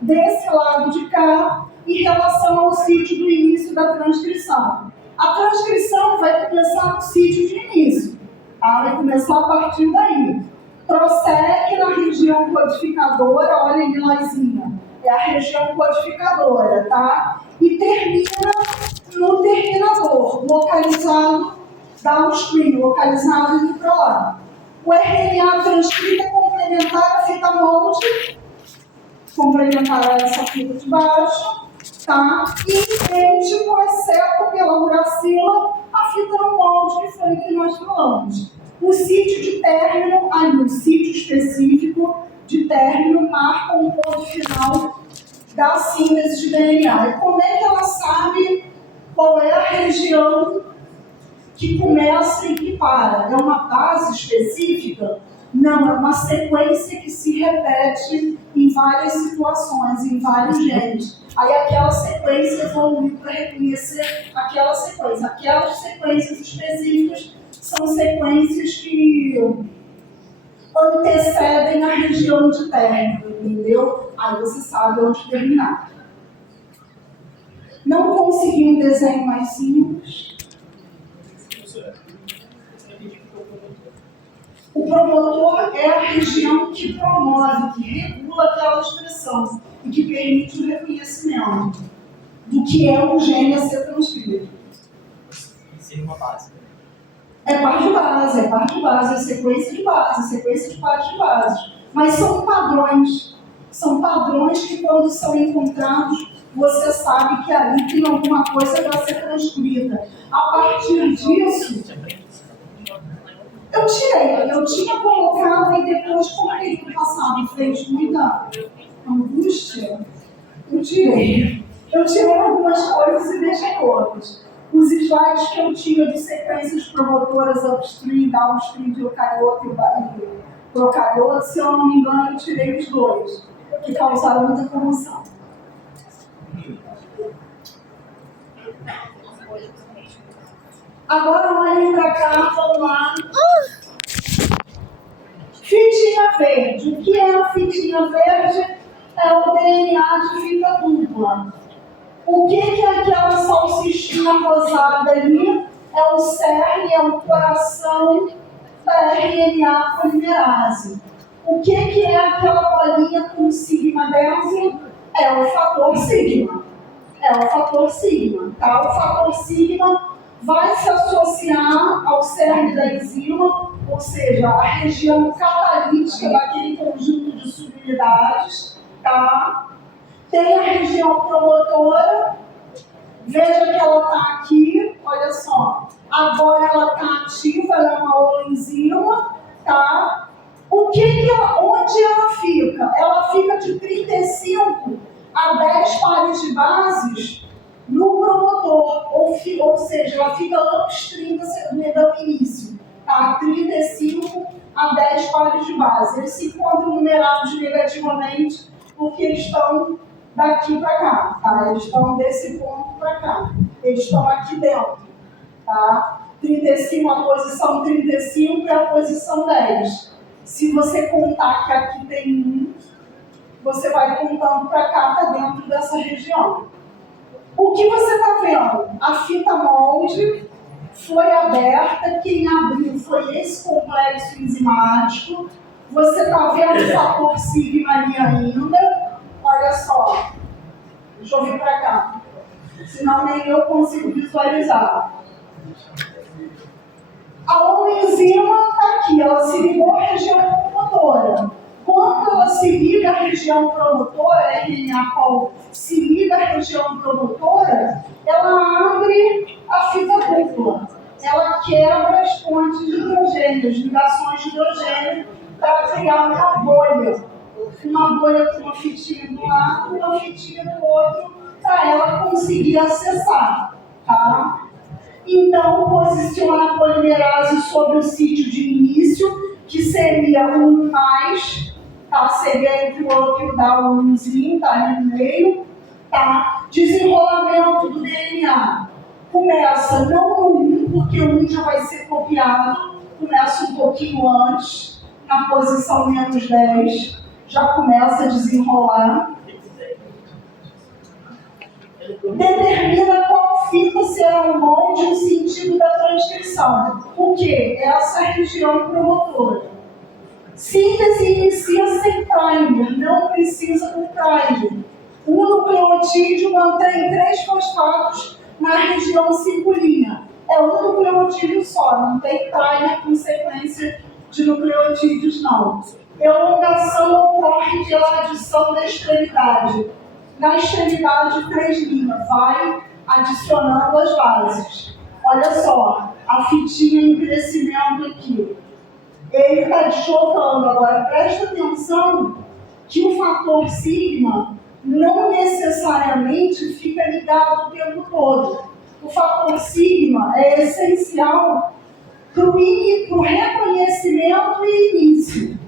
desse lado de cá, em relação ao sítio do início da transcrição. A transcrição vai começar no sítio de início, tá? Vai começar a partir daí. Prossegue na região codificadora, olha a lilazinha, é a região codificadora, tá? E termina no terminador, localizado downstream, localizado indo para lá. O RNA transcrito é complementar a fita molde, complementar a essa fita de baixo, tá? E idêntico, exceto pela uracila, a fita no molde, que foi o que nós falamos. O sítio de término, ali, o sítio específico de término, marca um ponto final da síntese de DNA. E como é que ela sabe qual é a região que começa e que para? É uma base específica? Não, é uma sequência que se repete em várias situações, em vários genes. Aí aquela sequência evolui para reconhecer aquela sequência. Aquelas sequências específicas são sequências que antecedem a região de término, entendeu? Aí você sabe onde terminar. Não consegui um desenho mais simples. O promotor é a região que promove, que regula aquela expressão e que permite o reconhecimento do que é um gene a ser transcrito. Seria uma base. É par de base, é sequência de base, sequência de pares de base. Mas são padrões que quando são encontrados, você sabe que ali tem alguma coisa para ser transcrita. A partir disso, eu tinha colocado e depois, como ele no passado fez muita angústia, eu tirei algumas coisas e deixei outras. Os slides que eu tinha de sequências promotoras upstream, downstream de eucarioto e procarioto, se eu não me engano, eu tirei os dois, que causaram muita comoção. Agora olhem para cá, vamos lá. Fitinha verde. O que é a fitinha verde? É o DNA de fita dupla. O que é aquela salsichinha rosada ali? É o cerne, é o coração da RNA polimerase. O que é aquela bolinha com sigma dentro? É o fator sigma. Tá? O fator sigma vai se associar ao cerne da enzima, ou seja, a região catalítica daquele conjunto de subunidades, tá? Tem a região promotora, veja que ela está aqui, olha só, agora ela está ativa, ela é uma holoenzima, tá? Onde ela fica? Ela fica de 35 a 10 pares de bases no promotor, ou seja, ela fica upstream do início, tá? 35 a 10 pares de base. Eles se encontram numerados negativamente porque eles estão daqui para cá, tá? Eles estão desse ponto para cá. Eles estão aqui dentro, tá? 35, a posição 35 é a posição 10. Se você contar que aqui tem 1, você vai contando para cá, tá dentro dessa região. O que você está vendo? A fita molde foi aberta, quem abriu foi esse complexo enzimático. Você está vendo o fator sigma ali ainda. Olha só. Deixa eu vir para cá. Senão nem eu consigo visualizar. A enzima está aqui, ela se ligou à região promotora. Quando ela se liga à região promotora, a RNA se liga à região promotora, ela abre a fita dupla. Ela quebra as pontes de hidrogênio, as ligações de hidrogênio, para criar uma bolha. Uma bolha com uma fitinha do lado e uma fitinha do outro, para ela conseguir acessar. Tá? Então, posiciona a polimerase sobre o sítio de início, que seria um mais, tá? Seria entre o up e o downzinho, tá ali no meio, tá? Desenrolamento do DNA. Começa não no 1, porque o 1 já vai ser copiado, começa um pouquinho antes, na posição menos 10, já começa a desenrolar. Determina qual fita será o molde no sentido da transcrição. O que? Essa região promotora. Síntese inicia sem primer, não precisa do primer. O nucleotídeo mantém 3 fosfatos na região 5'. É um nucleotídeo só, não tem primer com sequência de nucleotídeos, não. Elongação ocorre pela adição da extremidade. Na extremidade 3', vai adicionando as bases. Olha só, a fitinha em crescimento aqui. Ele está deslocando. Agora, presta atenção que o fator sigma não necessariamente fica ligado o tempo todo. O fator sigma é essencial para o reconhecimento e início.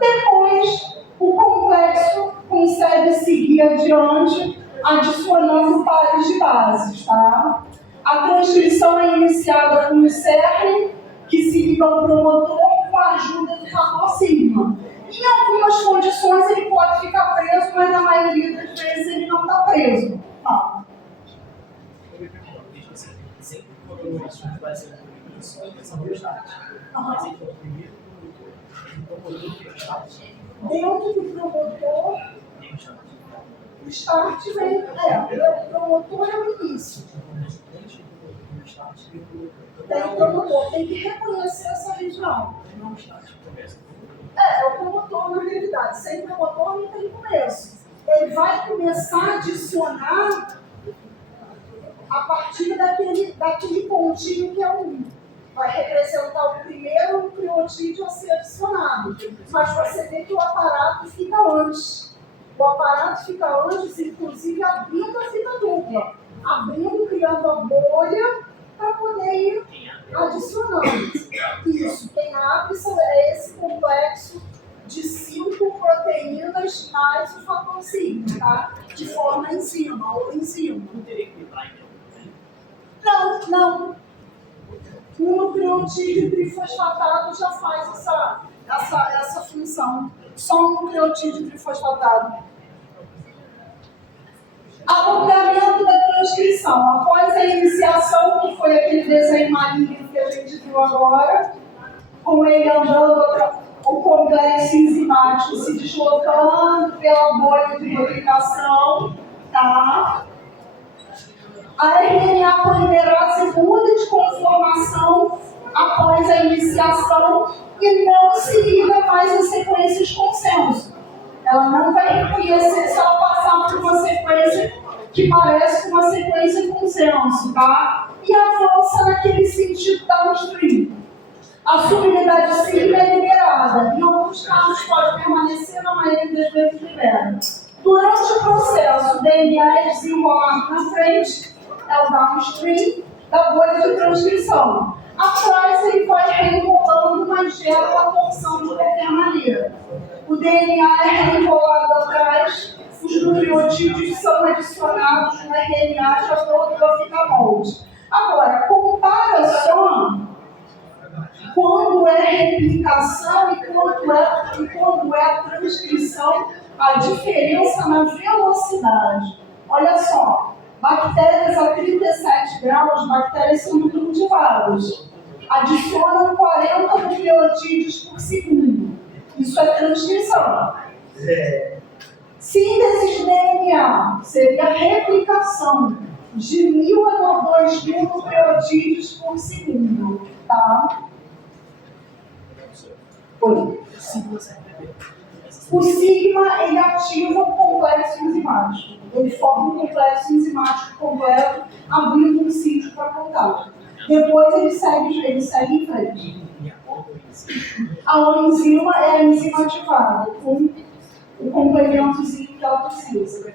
Depois, o complexo consegue seguir adiante, adicionando pares de bases, tá? A transcrição é iniciada com o cerne, que se liga ao promotor com a ajuda do fator sigma. Em algumas condições ele pode ficar preso, mas na maioria das vezes ele não está preso. Tá? Dentro do promotor, o start vem. O promotor é o início. Tem o promotor, tem que reconhecer essa região. É o promotor na realidade. Sem promotor não tem começo. Ele vai começar a adicionar a partir daquele pontinho que é o 1. Vai representar o primeiro nucleotídeo a ser adicionado. Mas você vê que o aparato fica antes. O aparato fica antes, inclusive abrindo a fita dupla. Abrindo, criando a bolha para poder ir adicionando. Isso, quem abre é esse complexo de 5 proteínas mais o fator sigma, tá? De forma enzima ou enzima. Não. O nucleotídeo trifosfatado já faz essa função. Só um nucleotídeo trifosfatado. Alongamento da transcrição. Após a iniciação, que foi aquele desenho maligno que a gente viu agora, com ele andando, o complexo enzimático se deslocando pela bolha de replicação, tá? A RNA polimerase muda de conformação após a iniciação e não se liga mais às sequências consenso. Ela não vai reconhecer se ela passar por uma sequência que parece com uma sequência consenso, tá? E avança naquele sentido downstream. A subunidade sigma é liberada. Em alguns casos pode permanecer, na maioria das vezes libera. Durante o processo, o DNA é desenrolado na frente, é o downstream da bolha de transcrição. Atrás ele vai reenrolando, mas gera uma torção de qualquer maneira. O DNA é reenrolado atrás, os nucleotídeos são adicionados no RNA de acordo com a fita molde. Agora, compara só quando é replicação e quando é transcrição, a diferença na velocidade. Olha só, bactérias a 37 graus, bactérias são muito cultivadas. Adicionam 40 nucleotídeos por segundo. Isso é transcrição. Síntese de DNA seria replicação de 1.000 a 2.000 nucleotídeos por segundo. Tá? Oi. O sigma, ele ativa o complexo enzimático. Ele forma um complexo enzimático completo, abrindo um sítio para contato. Depois ele segue em frente. A enzima é a enzima ativada, com o complementozinho que ela precisa.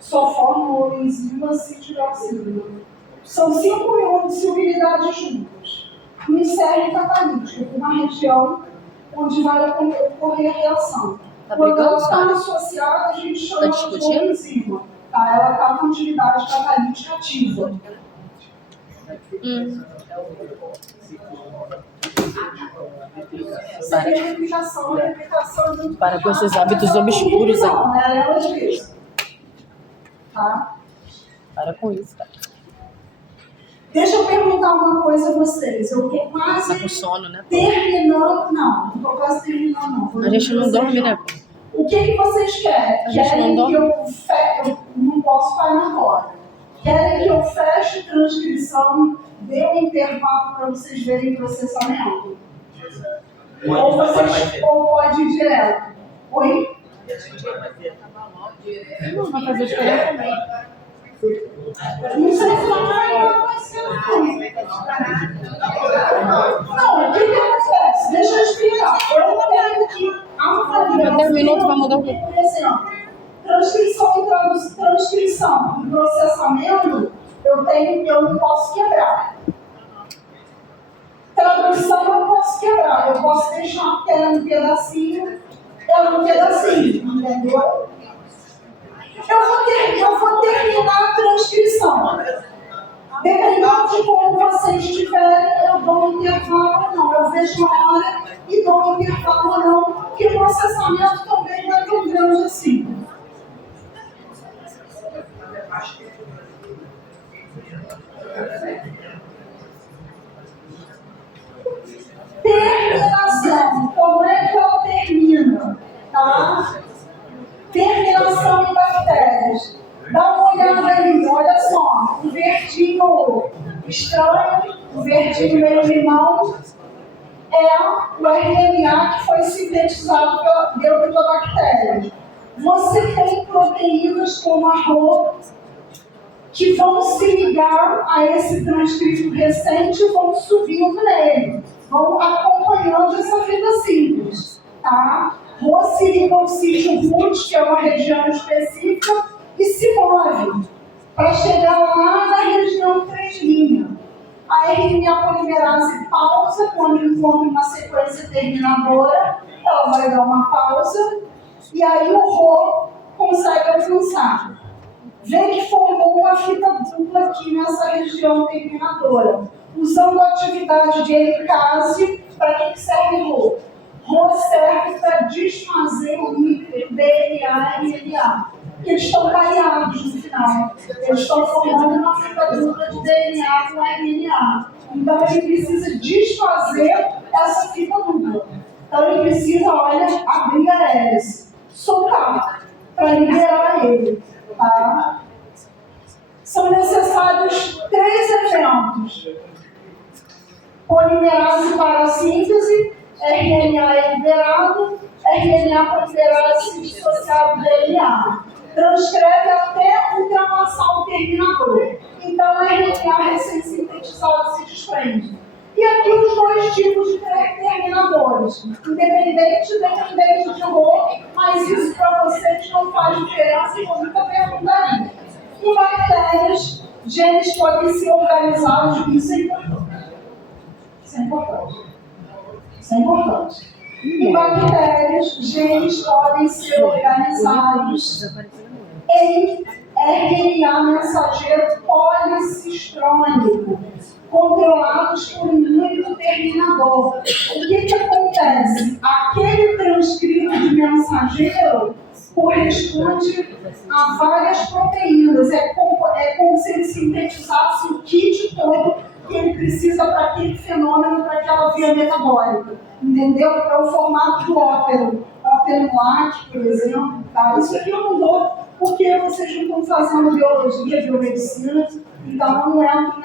Só forma o enzima se tiver oxígeno. São 5 minutos de utilidade juntos. Encerra catalítico, uma região onde vai ocorrer a reação. Tá Quando ela brigando, está sabe? associada, a gente chama Tá de discutindo? enzima. Tá? Ela está com atividade catalítica ativa. Isso é replicação de... Para com esses hábitos obscuros aí. Não, é ela diz. Tá? Para com isso, cara. Deixa eu perguntar uma coisa a vocês. Eu estou Tá com quase sono, né? terminando. Não estou quase terminando, não. A gente não dorme, né? O que vocês querem? A gente Querem não que eu não posso parar agora. Querem que eu feche transcrição, dê um intervalo para vocês verem processamento? Ou pode ir direto? Oi? Não vai fazer diferença também. Não sei se vai ser não, o que acontece? Deixa eu explicar. Eu tenho que avaliar. Até um minuto vai mudar o quê? Por exemplo, transcrição e processamento, eu não posso quebrar. Tradução eu posso quebrar. Eu posso deixar ela um pedacinho, entendeu? Eu vou terminar a transcrição. Dependendo de como vocês estiverem, eu dou um intervalo ou não. Eu vejo a hora e dou um intervalo ou não, porque o processamento também não é tão grande assim. Terminação. Como é que ela termina? Tá? Terminação em bactérias. Dá uma olhada ali, olha só. Um verdinho estranho, um verdinho meio limão, é o RNA que foi sintetizado dentro da bactéria. Você tem proteínas como a Rho que vão se ligar a esse transcrito recente e vão subindo nele, vão acompanhando essa fita simples, tá? Rho se liga ao sítio root, que é uma região específica, e se move para chegar lá na região 3'. A RNA polimerase pausa quando encontra uma sequência terminadora, ela vai dar uma pausa, e aí o Rho consegue alcançar. Vê que formou uma fita dupla aqui nessa região terminadora, usando a atividade de helicase. Para que serve Rho? Rho serve para desfazer o núcleo DNA e RNA. Eles estão pareados no final. Eles estão formando uma fita dupla de DNA com RNA. Então ele precisa desfazer essa fita dupla. Então ele precisa, olha, abrir a hélice, soltar, para liberar ele. Tá? São necessários 3 eventos: polimerase para a síntese, RNA é liberado, RNA polimerase se dissociado do DNA. Transcreve até ultrapassar o terminador. Então, a RNA recém-sintetizado se desprende. E aqui os 2 tipos de terminadores. hoje. Independente de rol, mas isso para vocês não faz diferença e eu nunca perguntaria. Em bactérias, genes podem ser organizados, isso é importante. Isso é importante. Isso é importante. Em bactérias, genes podem ser organizados em RNA mensageiro policistrônico, controlados por um único terminador. O que acontece? Aquele transcrito de mensageiro corresponde a várias proteínas. É como se ele sintetizasse o kit todo que ele precisa para aquele fenômeno, para aquela via metabólica. Entendeu? É o formato do ópero lácteo, por exemplo. Tá? Isso aqui eu não dou porque vocês não estão fazendo biologia, biomedicina, então eu não entro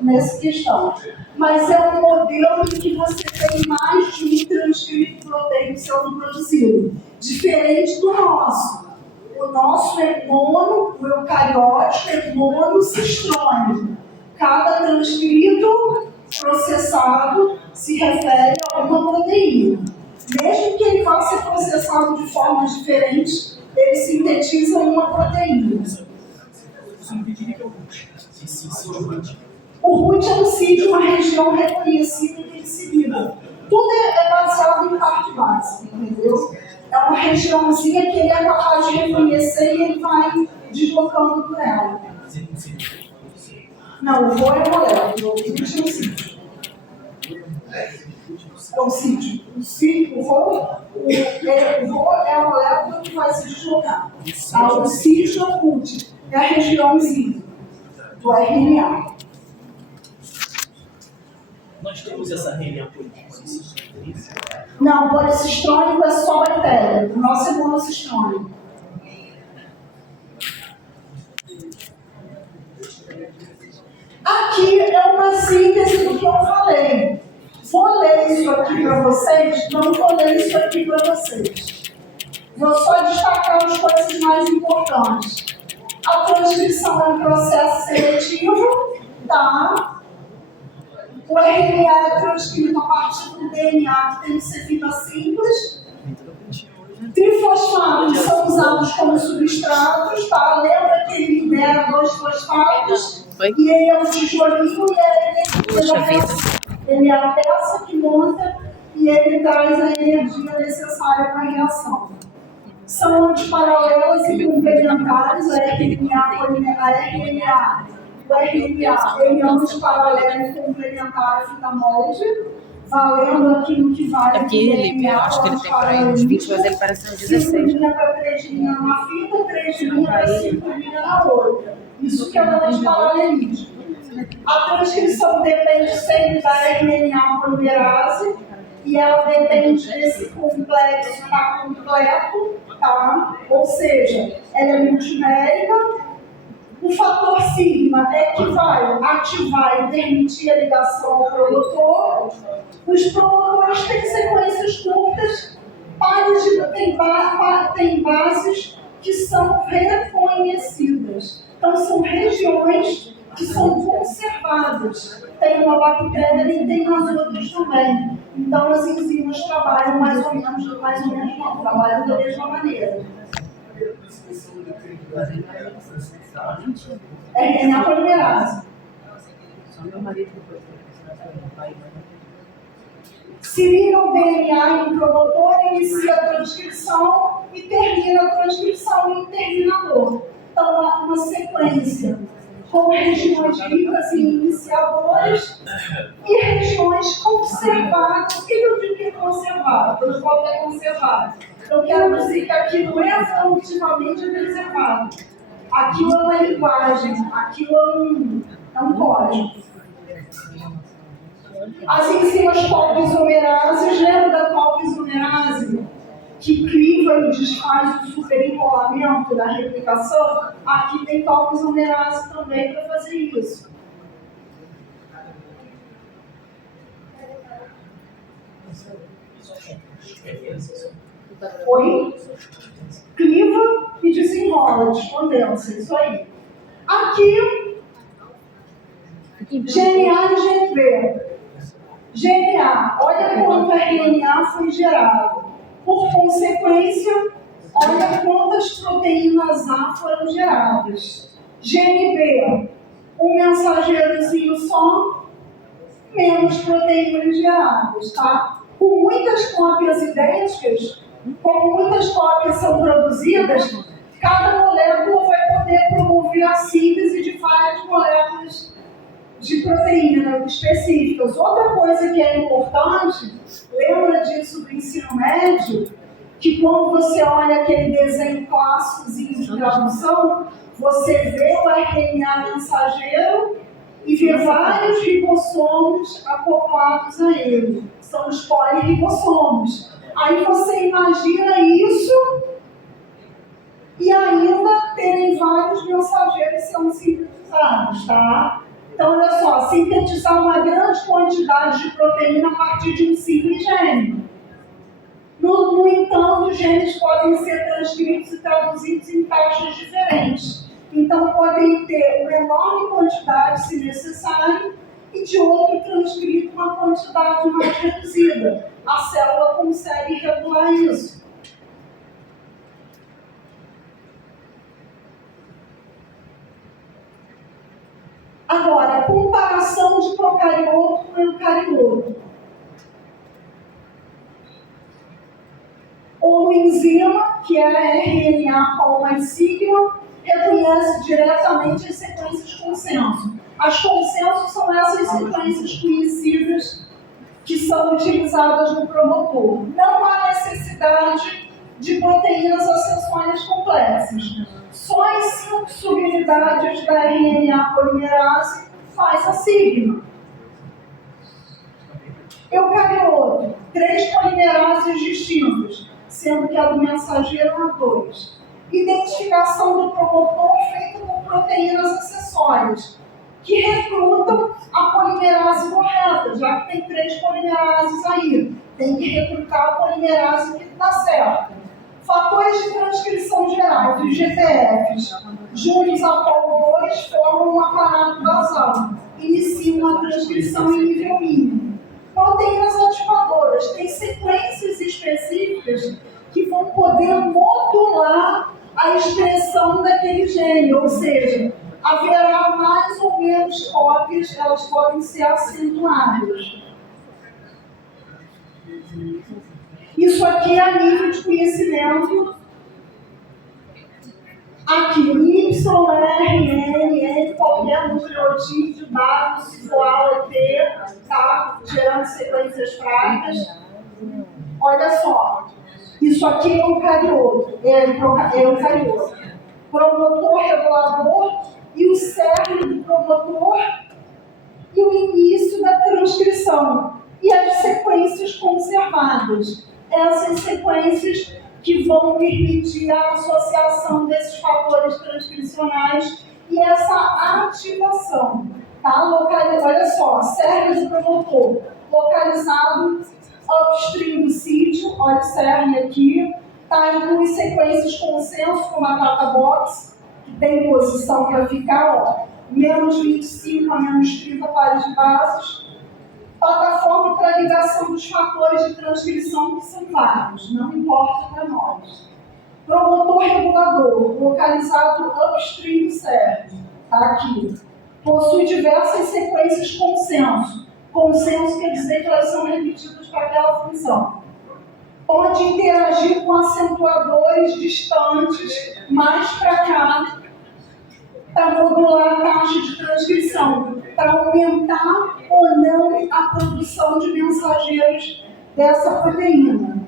nessa questão. Mas é um modelo em que você tem mais de um transcrito proteico sendo produzido, diferente do nosso. O nosso é o eucariótico é monocistrônico. Cada transcrito processado se refere a uma proteína. Mesmo que ele vá ser processado de formas diferentes, ele sintetiza uma proteína. O RUT é um sítio, uma região reconhecida e percebida. Tudo é baseado em parte básica, entendeu? É uma regiãozinha que ele é capaz de reconhecer e ele vai deslocando por ela. Não, o RO é molécula, o RUT é um sítio. É um sítio. O RO é a molécula que vai se deslocar. O sítio é o RUT, é a regiãozinha do RNA. Nós temos essa RNA policistrônica? Não, policistrônico é só bactéria. O nosso é monocistrônico. Aqui é uma síntese do que eu falei. Vou ler isso aqui para vocês, não vou ler isso aqui para vocês. Vou só destacar as coisas mais importantes. A transcrição é um processo seletivo, tá? O RNA é transcrito a partir do DNA, que tem que ser fita simples. Trifosfatos são usados como substratos, tá? Lembra que ele libera 2 fosfatos? E ele é um tijolinho e ele é a peça que monta e ele traz a energia necessária para a reação. São antiparalelas e complementares, o RNA ele é antiparalelo e complementar a fita molde, valendo aquilo que vale. Aqui ele, eu acho que ele tem por aí uns 20, mas ele parece uns 16. 5 linhas para 3 linhas numa fita, 3 linhas para 5 linhas na outra. Isso que é o antiparalelismo. A transcrição depende sempre da RNA polimerase e ela depende desse complexo estar completo, tá? Ou seja, ela é multimérica. O fator sigma é que vai ativar e permitir a ligação ao promotor. Os promotores têm sequências curtas, tem bases que são reconhecidas. Então, são regiões que são conservadas. Tem uma bactéria e tem nas outras também. Então, as enzimas trabalham mais ou menos não, trabalham da mesma maneira. RNA polimerase. Se liga o DNA em um promotor, inicia a transcrição e termina a transcrição em um terminador. Então, uma sequência com regiões ricas em iniciadores e regiões conservadas. O que eu digo que é conservado? Eu falo que é conservado. Eu quero dizer que aquilo evolutivamente é preservado. Aquilo é uma linguagem, aquilo é um código. As enzimas topoisomerases, lembra da topoisomerase? Que criva e desfaz o superenrolamento da replicação? Aqui tem topoisomerase também para fazer isso. Oi? Cliva e desenrola, descondensa, isso aí. Aqui, GNA e GNV. GNA, olha quanto RNA foi gerado. Por consequência, olha quantas proteínas A foram geradas. GNB, um mensageirozinho só, menos proteínas geradas, tá? Com muitas cópias idênticas, como muitas cópias são produzidas, cada molécula vai poder promover a síntese de várias moléculas de proteína específicas. Outra coisa que é importante, lembra disso do ensino médio, que quando você olha aquele desenho clássicozinho de tradução, você vê o RNA mensageiro e vê vários ribossomos acoplados a ele. São os poliribossomos. Aí você imagina isso e ainda terem vários mensageiros sendo sintetizados, tá? Então, olha só, sintetizar uma grande quantidade de proteína a partir de um simples gene. No entanto, os genes podem ser transcritos e traduzidos em taxas diferentes. Então, podem ter uma enorme quantidade, se necessário, e de outro transcrito uma quantidade mais reduzida. A célula consegue regular isso. Agora, comparação de procarioto com eucarioto. O enzima, que é a RNA Pol mais sigma, reconhece diretamente as sequências consenso. As consensos são essas sequências conhecidas que são utilizadas no promotor. Não há necessidade de proteínas acessórias complexas. Só as 5 subunidades da RNA polimerase faz a sigma. Eucarioto, 3 polimerases distintas, sendo que a do mensageiro há 2. Identificação do promotor feita por proteínas acessórias, que recrutam a polimerase correta, já que tem 3 polimerases aí. Tem que recrutar a polimerase que dá certo. Fatores de transcrição gerais, os GTFs, juntos a POL2, formam um aparato basal, iniciam a transcrição em nível mínimo. Proteínas ativadoras têm sequências específicas que vão poder modular a expressão daquele gene, ou seja, haverá mais ou menos cópias, elas podem ser acentuadas. Isso aqui é a nível de conhecimento. Aqui, Y, R, N, N, qualquer nucleotídeo, W, igual a T, tá? Gerando sequências fracas. Olha só, isso aqui é eucarioto, eucarioto. Promotor regulador e o cerne do promotor e o início da transcrição. E as sequências conservadas. Essas sequências que vão permitir a associação desses fatores transcricionais e essa ativação. Tá? Olha só, cerne do promotor, localizado upstream do sítio, olha o cerne aqui, tá? Inclui sequências consenso, como a data box, que tem posição para ficar, ó, menos 25 a menos 30 pares de bases. Plataforma para ligação dos fatores de transcrição, que são vários, não importa para nós. Promotor regulador, localizado upstream do cerne, tá aqui. Possui diversas sequências consenso. Consenso quer dizer que elas são repetidas para aquela função. Pode interagir com acentuadores distantes, mais para cá, para modular a taxa de transcrição, para aumentar ou não a produção de mensageiros dessa proteína.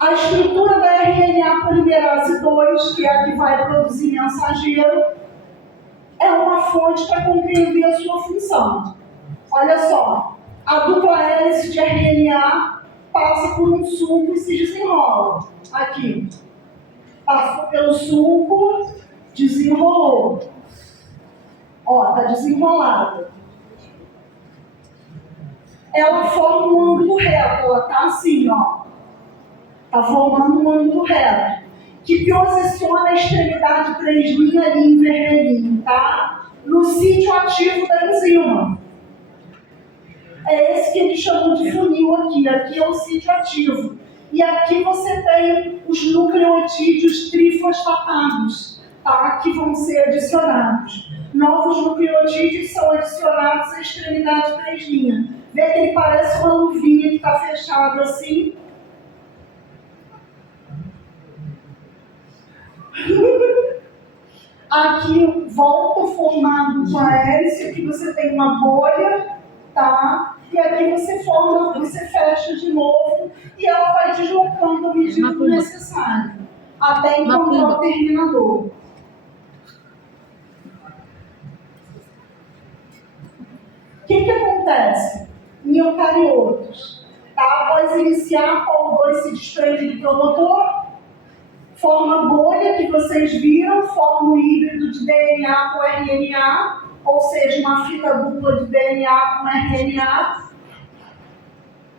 A estrutura da RNA polimerase 2, que é a que vai produzir mensageiro, é uma fonte para compreender a sua função. Olha só, a dupla hélice de RNA passa por um sulco e se desenrola. Aqui. Passou pelo sulco, desenrolou. Ó, está desenrolada. Ela forma um ângulo reto, ela está assim, ó. Está formando um ângulo reto. Que posiciona a extremidade 3' ali em vermelhinho, tá? no sítio ativo da enzima. É esse que eles chamam de funil aqui. Aqui é o sítio ativo. E aqui você tem os nucleotídeos trifosfatados, tá? Que vão ser adicionados. Novos nucleotídeos são adicionados à extremidade 3'. Vê que ele parece uma luvinha que está fechada assim. Aqui volta formado com a hélice, aqui você tem uma bolha, tá? E aqui você forma, você fecha de novo e ela vai deslocando à medida do necessário, até encontrar o terminador. O que acontece em eucariotos? Tá? Após iniciar, a POL2 se desprende do promotor, forma a bolha que vocês viram, forma o híbrido de DNA com RNA, ou seja, uma fita dupla de DNA com RNA.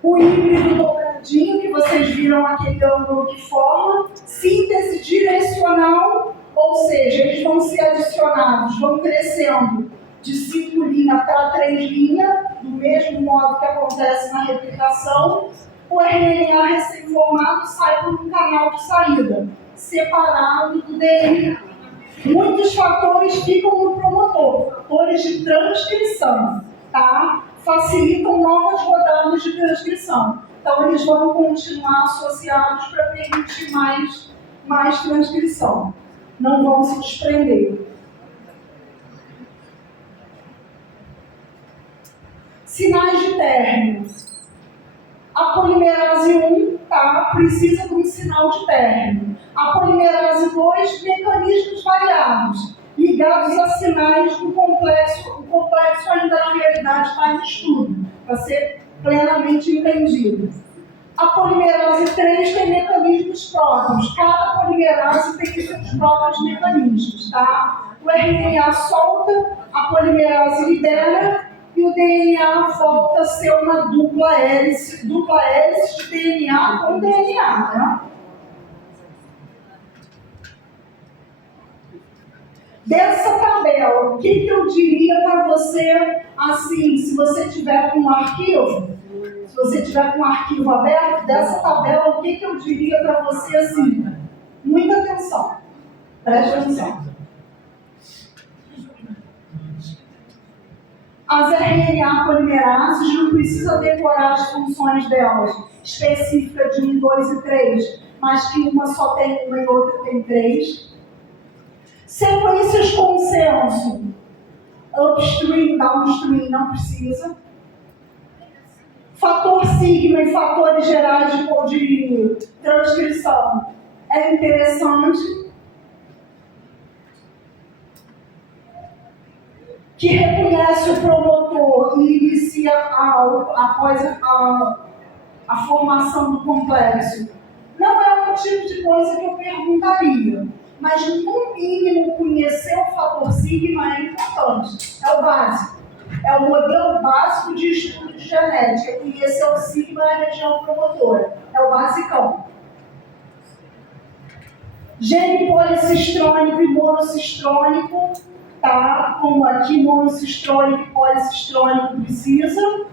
O híbrido dobradinho, que vocês viram aquele ângulo que forma. Síntese direcional, ou seja, eles vão ser adicionados, vão crescendo de 5' para 3', do mesmo modo que acontece na replicação. O RNA recém-formado sai por um canal de saída, separado do DNA. Muitos fatores ficam no promotor, fatores de transcrição, tá? Facilitam novas rodadas de transcrição. Então, eles vão continuar associados para permitir mais transcrição. Não vão se desprender. Sinais de término. A polimerase 1 precisa de um sinal de término. A polimerase 2, mecanismos variados, ligados a sinais do complexo. O complexo ainda na realidade está em estudo, para ser plenamente entendido. A polimerase 3 tem mecanismos próprios. Cada polimerase tem seus próprios mecanismos, tá? O RNA solta, a polimerase libera, e o DNA volta a ser uma dupla hélice de DNA com DNA, né? Dessa tabela, o que eu diria para você, assim, se você tiver com um arquivo, aberto, dessa tabela, o que eu diria para você, assim? Muita atenção, preste atenção. As RNA polimerases não precisa decorar as funções delas, específica de 1, 2 e 3, mas que uma só tem uma e outra tem 3. Sequências consenso, upstream, downstream, não precisa. Fator sigma e fatores gerais de transcrição é interessante. Que reconhece o promotor e inicia após a formação do complexo. Não é um tipo de coisa que eu perguntaria, mas no mínimo conhecer o fator sigma é importante, é o básico. É o modelo básico de estudo de genética, conhecer o sigma e a região promotora, é o basicão. Gene policistrônico e monocistrônico, tá? Como aqui, monocistrônico e policistrônico precisa.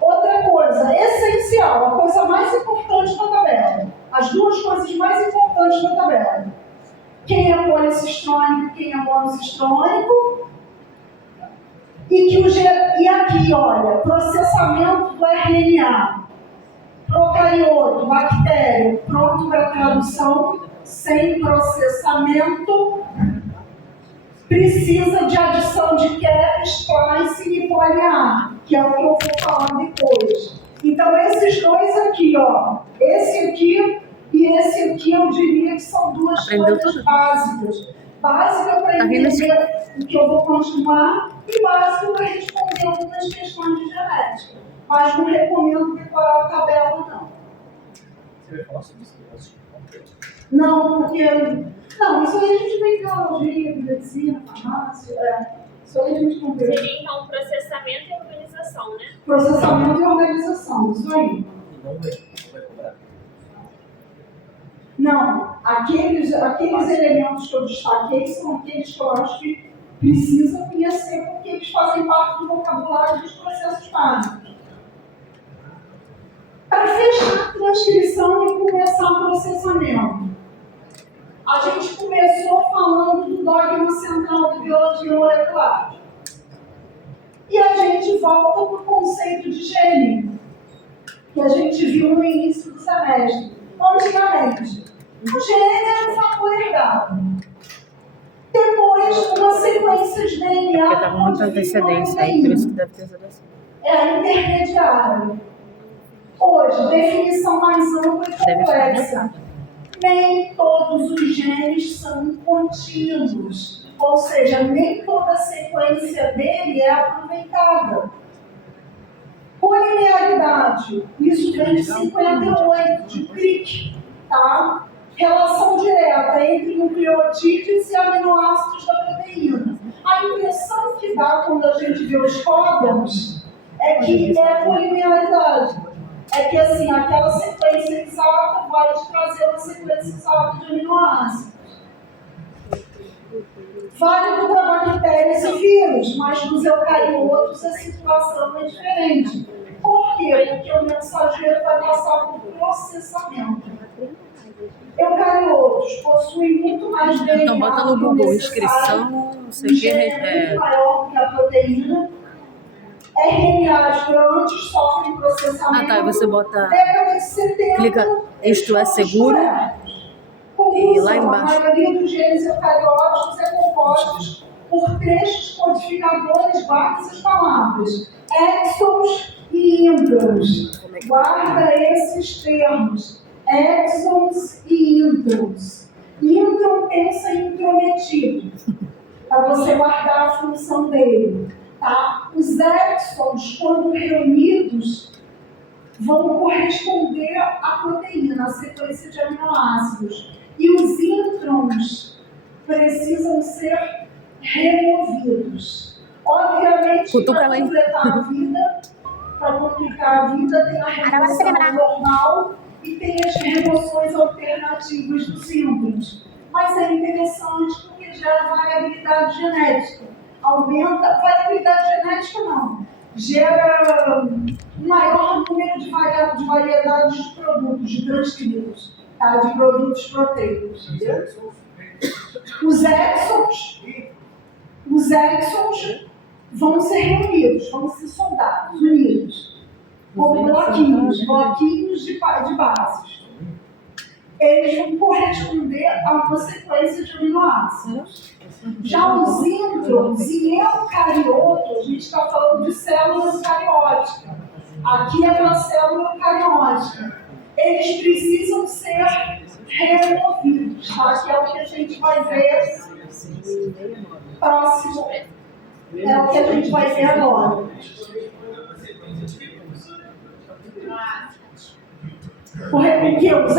Outra coisa, essencial, a coisa mais importante da tabela. As duas coisas mais importantes da tabela. Quem é policistrônico e quem é monocistrônico. E aqui, olha, processamento do RNA. Procarioto, bactéria, pronto para tradução, sem processamento. Precisa de adição de cap, splicing e poly-A, que é o que eu vou falar depois. Então, esses dois aqui, ó, esse aqui e esse aqui, eu diria que são duas coisas básicas. Básica para entender o que eu vou continuar e básica para responder algumas questões de genética. Mas não recomendo decorar a tabela, não. Você vai falar sobre isso? Não, porque... Não, isso aí a gente vem em biologia, medicina, farmácia, isso aí a gente conversa. Seria então processamento e organização, né? Processamento e organização, isso aí. Não vai cobrar. Não, aqueles elementos que eu destaquei são aqueles que eu acho que Precisa conhecer porque eles fazem parte do vocabulário dos processos básicos. Para fechar a transcrição e começar o processamento, a gente começou falando do dogma central de biologia molecular. E a gente volta para o conceito de gene, que a gente viu no início do semestre. Antigamente, o gene era um fator herdado. Depois, uma sequência de DNA. Porque estava muita antecedência aí, por isso que deve ter sido assim. É a intermediária. Hoje, definição mais ampla e Deve estar complexa. nessa. Nem todos os genes são contínuos. Ou seja, nem toda a sequência dele é aproveitada. Polinearidade. Isso vem de 58, de Crick. Tá? Relação direta entre nucleotídeos e aminoácidos da proteína. A impressão que dá quando a gente vê os códons é que é polinearidade. É que assim, aquela sequência exata vai te trazer uma sequência exata de aminoácidos. Válido para bactérias e vírus, mas nos eucariotos a situação é diferente. Por quê? Porque o mensageiro vai passar por processamento. Eucariotos possuem muito mais DNA. Então bota no Google inscrição, não sei o que. É muito maior que a proteína. RNAs grandes sofrem processamento. Ah, tá. Aí você bota. Década de 70, Clica, isto é seguro. E lá embaixo. A maioria dos genes eucarióticos é composta por trechos codificadores, guarda essas palavras. Exons e introns. Guarda esses termos. Exons e introns. Intron pensa em intrometido, para você guardar a função dele. Tá? Os exons, quando reunidos, vão corresponder à proteína, à sequência de aminoácidos. E os introns precisam ser removidos. Obviamente, para completar a vida, para complicar a vida, tem a remoção normal e tem as remoções alternativas dos introns. Mas é interessante porque gera variabilidade genética. Aumenta, variabilidade genética não, gera um maior número de variedades de produtos, de transcritos, tá? De produtos proteicos. Os exons vão ser reunidos, vão ser soldados, unidos, como bloquinhos de bases. Eles vão corresponder a uma sequência de aminoácidos. Já os introns e eucariotos, a gente está falando de célula eucariótica. Aqui é uma célula eucariótica. Eles precisam ser removidos, tá? Que é o que a gente vai ver próximo. É o que a gente vai ver agora. Porque os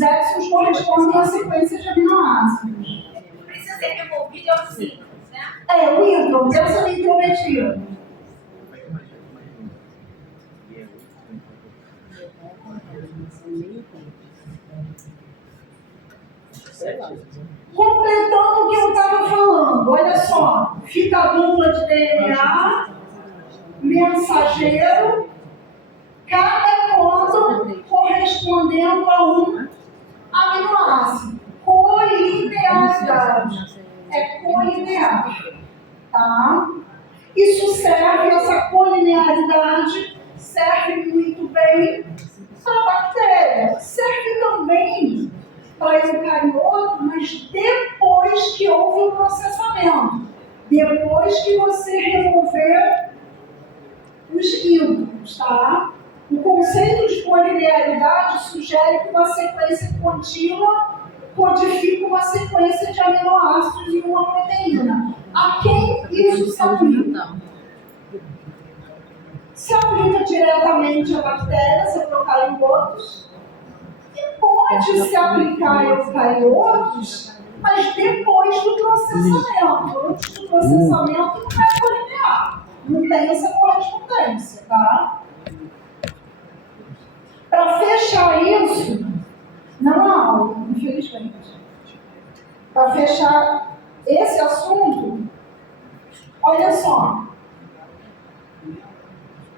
exons correspondem à sequência de aminoácidos. Precisa ser removido aos íntons, né? É, o intron, pensa no intrometido. Completando o que eu estava falando, olha só, fica a dupla de DNA, mensageiro, cada códono correspondendo a um aminoácido. Colinearidade. É colinear. Tá? Isso serve, essa colinearidade serve muito bem para a bactéria. Serve também para eucarioto, mas depois que houve o processamento. Depois que você remover os íntons, tá? O conceito de colinearidade sugere que uma sequência contínua codifica uma sequência de aminoácidos em uma proteína. A quem isso se aplica? Se aplica diretamente a bactérias, a procariotos, e pode se aplicar a eucariotos, mas depois do processamento. Antes do processamento não é colinear, não tem essa correspondência, tá? Para fechar isso, não há aula, infelizmente. Para fechar esse assunto, olha só,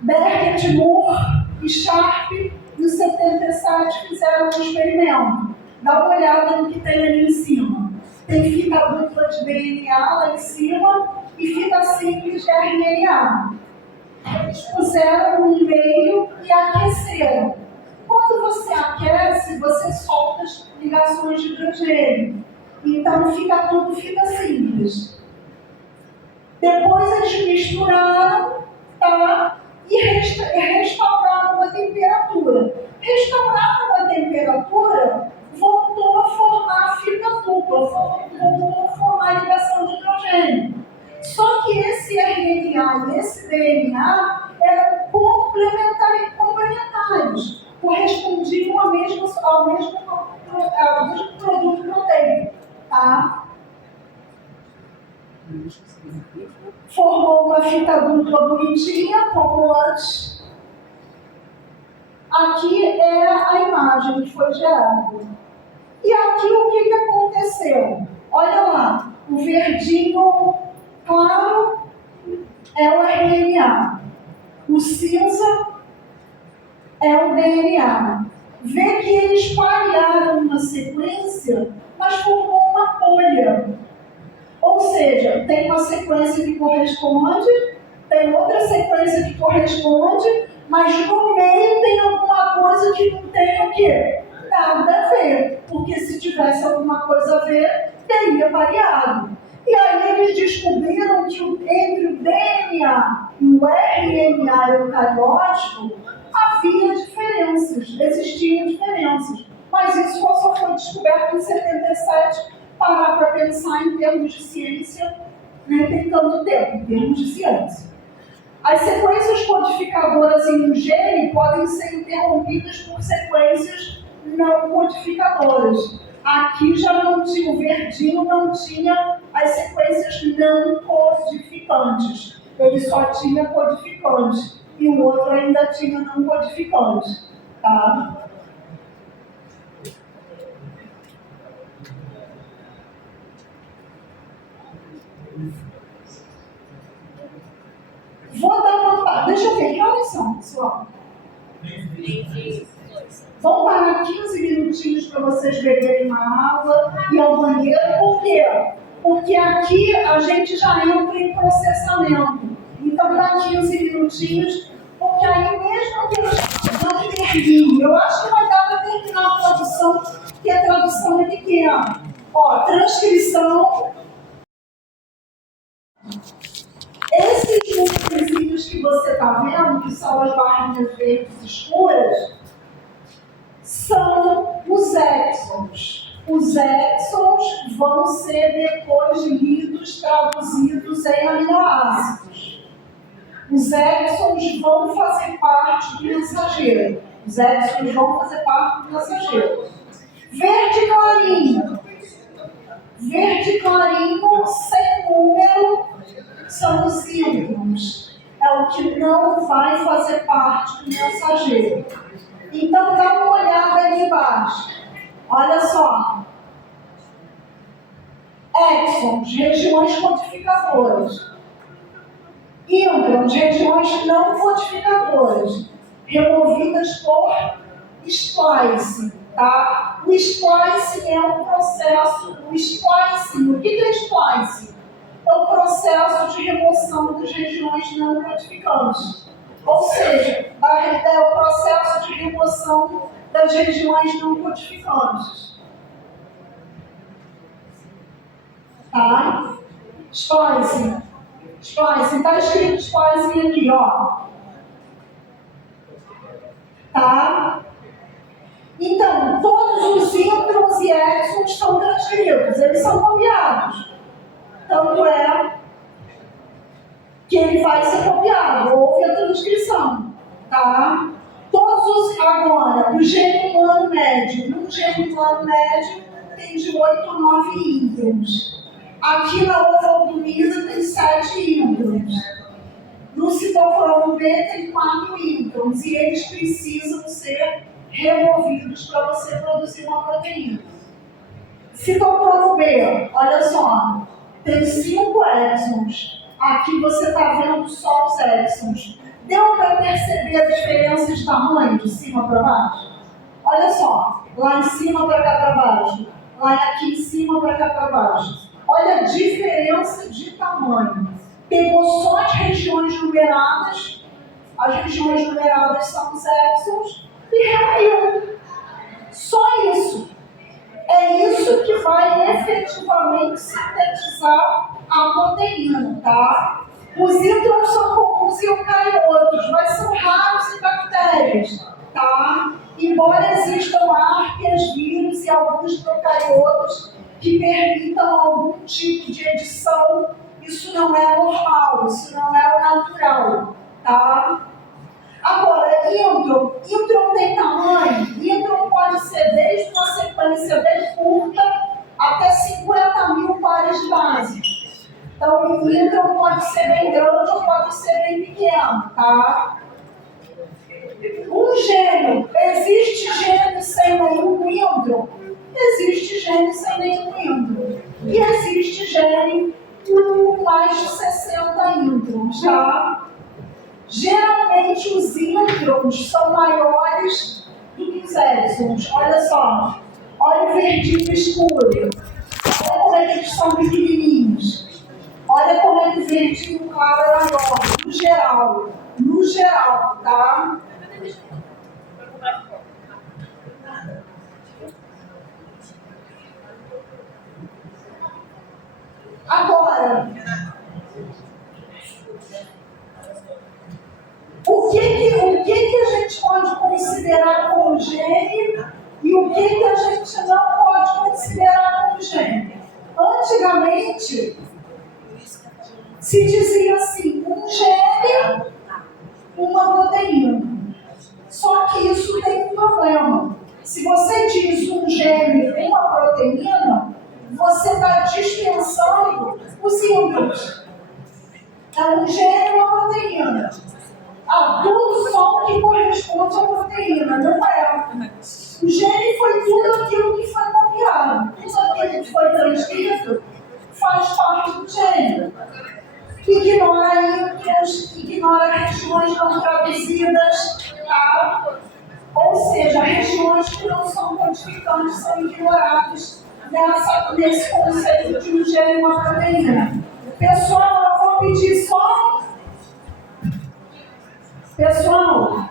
Beckett, Moore e Sharp, em 77, fizeram um experimento. Dá uma olhada no que tem ali em cima. Tem fita dupla de DNA lá em cima e fita simples de RNA. Eles puseram no meio e aqueceram. Quando você aquece, você solta as ligações de hidrogênio. Então fica tudo fita simples. Depois eles misturaram, tá? E restauraram uma temperatura. Restauraram uma temperatura, voltou a formar fita dupla, voltou a formar ligação de hidrogênio. Só que esse RNA e esse DNA eram complementares, correspondiam ao mesmo produto proteico. Tá? Formou uma fita dupla bonitinha, como antes. Aqui é a imagem que foi gerada. E aqui o que aconteceu? Olha lá, o verdinho claro é o RNA, o cinza é o DNA. Vê que eles parearam uma sequência, mas formou uma bolha. Ou seja, tem uma sequência que corresponde, tem outra sequência que corresponde, mas no meio tem alguma coisa que não tem o quê? Nada a ver. Porque se tivesse alguma coisa a ver, teria variado. E aí eles descobriram que entre o DNA e o RNA eucariótico havia diferenças, existiam diferenças. Mas isso só foi descoberto em 77. Parar para pensar em termos de ciência, nem tem tanto tempo, em termos de ciência. As sequências codificadoras em um gene podem ser interrompidas por sequências não codificadoras. Aqui já não tinha, o verdinho não tinha as sequências não codificantes. Ele só tinha codificantes. E o outro ainda tinha não codificantes. Tá? Vou dar uma... Deixa eu ver, que horas são, pessoal? Vamos parar 15 minutinhos para vocês beberem uma água e ao banheiro. Por quê? Porque aqui a gente já entra em processamento. Então dá 15 minutinhos, porque aí mesmo que eles não terminem, eu acho que vai dar para terminar a tradução, porque a tradução é pequena. Ó, transcrição. Esses números que você está vendo, que são as barrinhas verdes escuras, são os exons. Os exons vão ser depois lidos, traduzidos em aminoácidos. Os exons vão fazer parte do mensageiro. Os exons vão fazer parte do mensageiro. Verde clarinho. Verde clarinho sem número são os íons. É o que não vai fazer parte do mensageiro. Então, dá uma olhada ali embaixo. Olha só. Exons, regiões codificadoras. Íons, regiões não codificadoras. Removidas por splice. Tá? O splice é um processo. O splicing, o que é splice? É o processo de remoção das regiões não codificantes. Ou seja, é o processo de remoção das regiões não codificantes. Tá? Splicing. Splicing. Está escrito splicing aqui, ó. Tá? Então, todos os introns e exons são transcritos. Eles são copiados. Tanto é que ele vai ser copiado, houve a transcrição, tá? Todos os, agora, o gene humano médio, um gene humano médio tem de 8 a 9 introns. Aqui na ovalbumina tem 7 introns. No citocromo B tem 4 introns e eles precisam ser removidos para você produzir uma proteína. Citocromo B, olha só. tem 5 exons. Aqui você está vendo só os exons. Deu para perceber a diferença de tamanho de cima para baixo? Olha só, lá em cima para cá para baixo, lá aqui em cima para cá para baixo. Olha a diferença de tamanho. Pegou só as regiões numeradas, as regiões numeradas são os exons, e reuniu. Só isso. É isso que vai efetivamente sintetizar a proteína, tá? Os íntons são comuns em eucariotos, mas são raros em bactérias, tá? Embora existam arqueias, vírus e alguns procariotos que permitam algum tipo de edição, isso não é normal, isso não é o natural, tá? Agora, íntron tem tamanho? Íntron pode ser desde uma sequência bem curta até 50 mil pares de base. Então, o íntron pode ser bem grande ou pode ser bem pequeno, tá? Um gene, existe gene sem nenhum íntron? Existe gene sem nenhum íntron. E existe gene com mais de 60 íntrons, tá? Geralmente os íntrons são maiores do que os exons. Olha só, olha o verdinho escuro. Olha como é que eles são pequenininhos. Olha como é que o verdinho claro é maior. No geral, tá? Agora, o que a gente pode considerar como gene e o que a gente não pode considerar como gene? Antigamente, se dizia assim, um gene, uma proteína. Só que isso tem um problema. Se você diz um gene, uma proteína, você está dispensando os íntons. É um gene e uma proteína. Tudo só que corresponde à proteína, não é. O gene foi tudo aquilo que foi copiado. Tudo aquilo que foi transcrito faz parte do gene. Ignora íntons, ignora regiões não traduzidas, tá? Ou seja, regiões que não são codificantes são ignoradas nesse conceito de um gene e uma proteína. Pessoal, eu vou pedir só... Pessoal,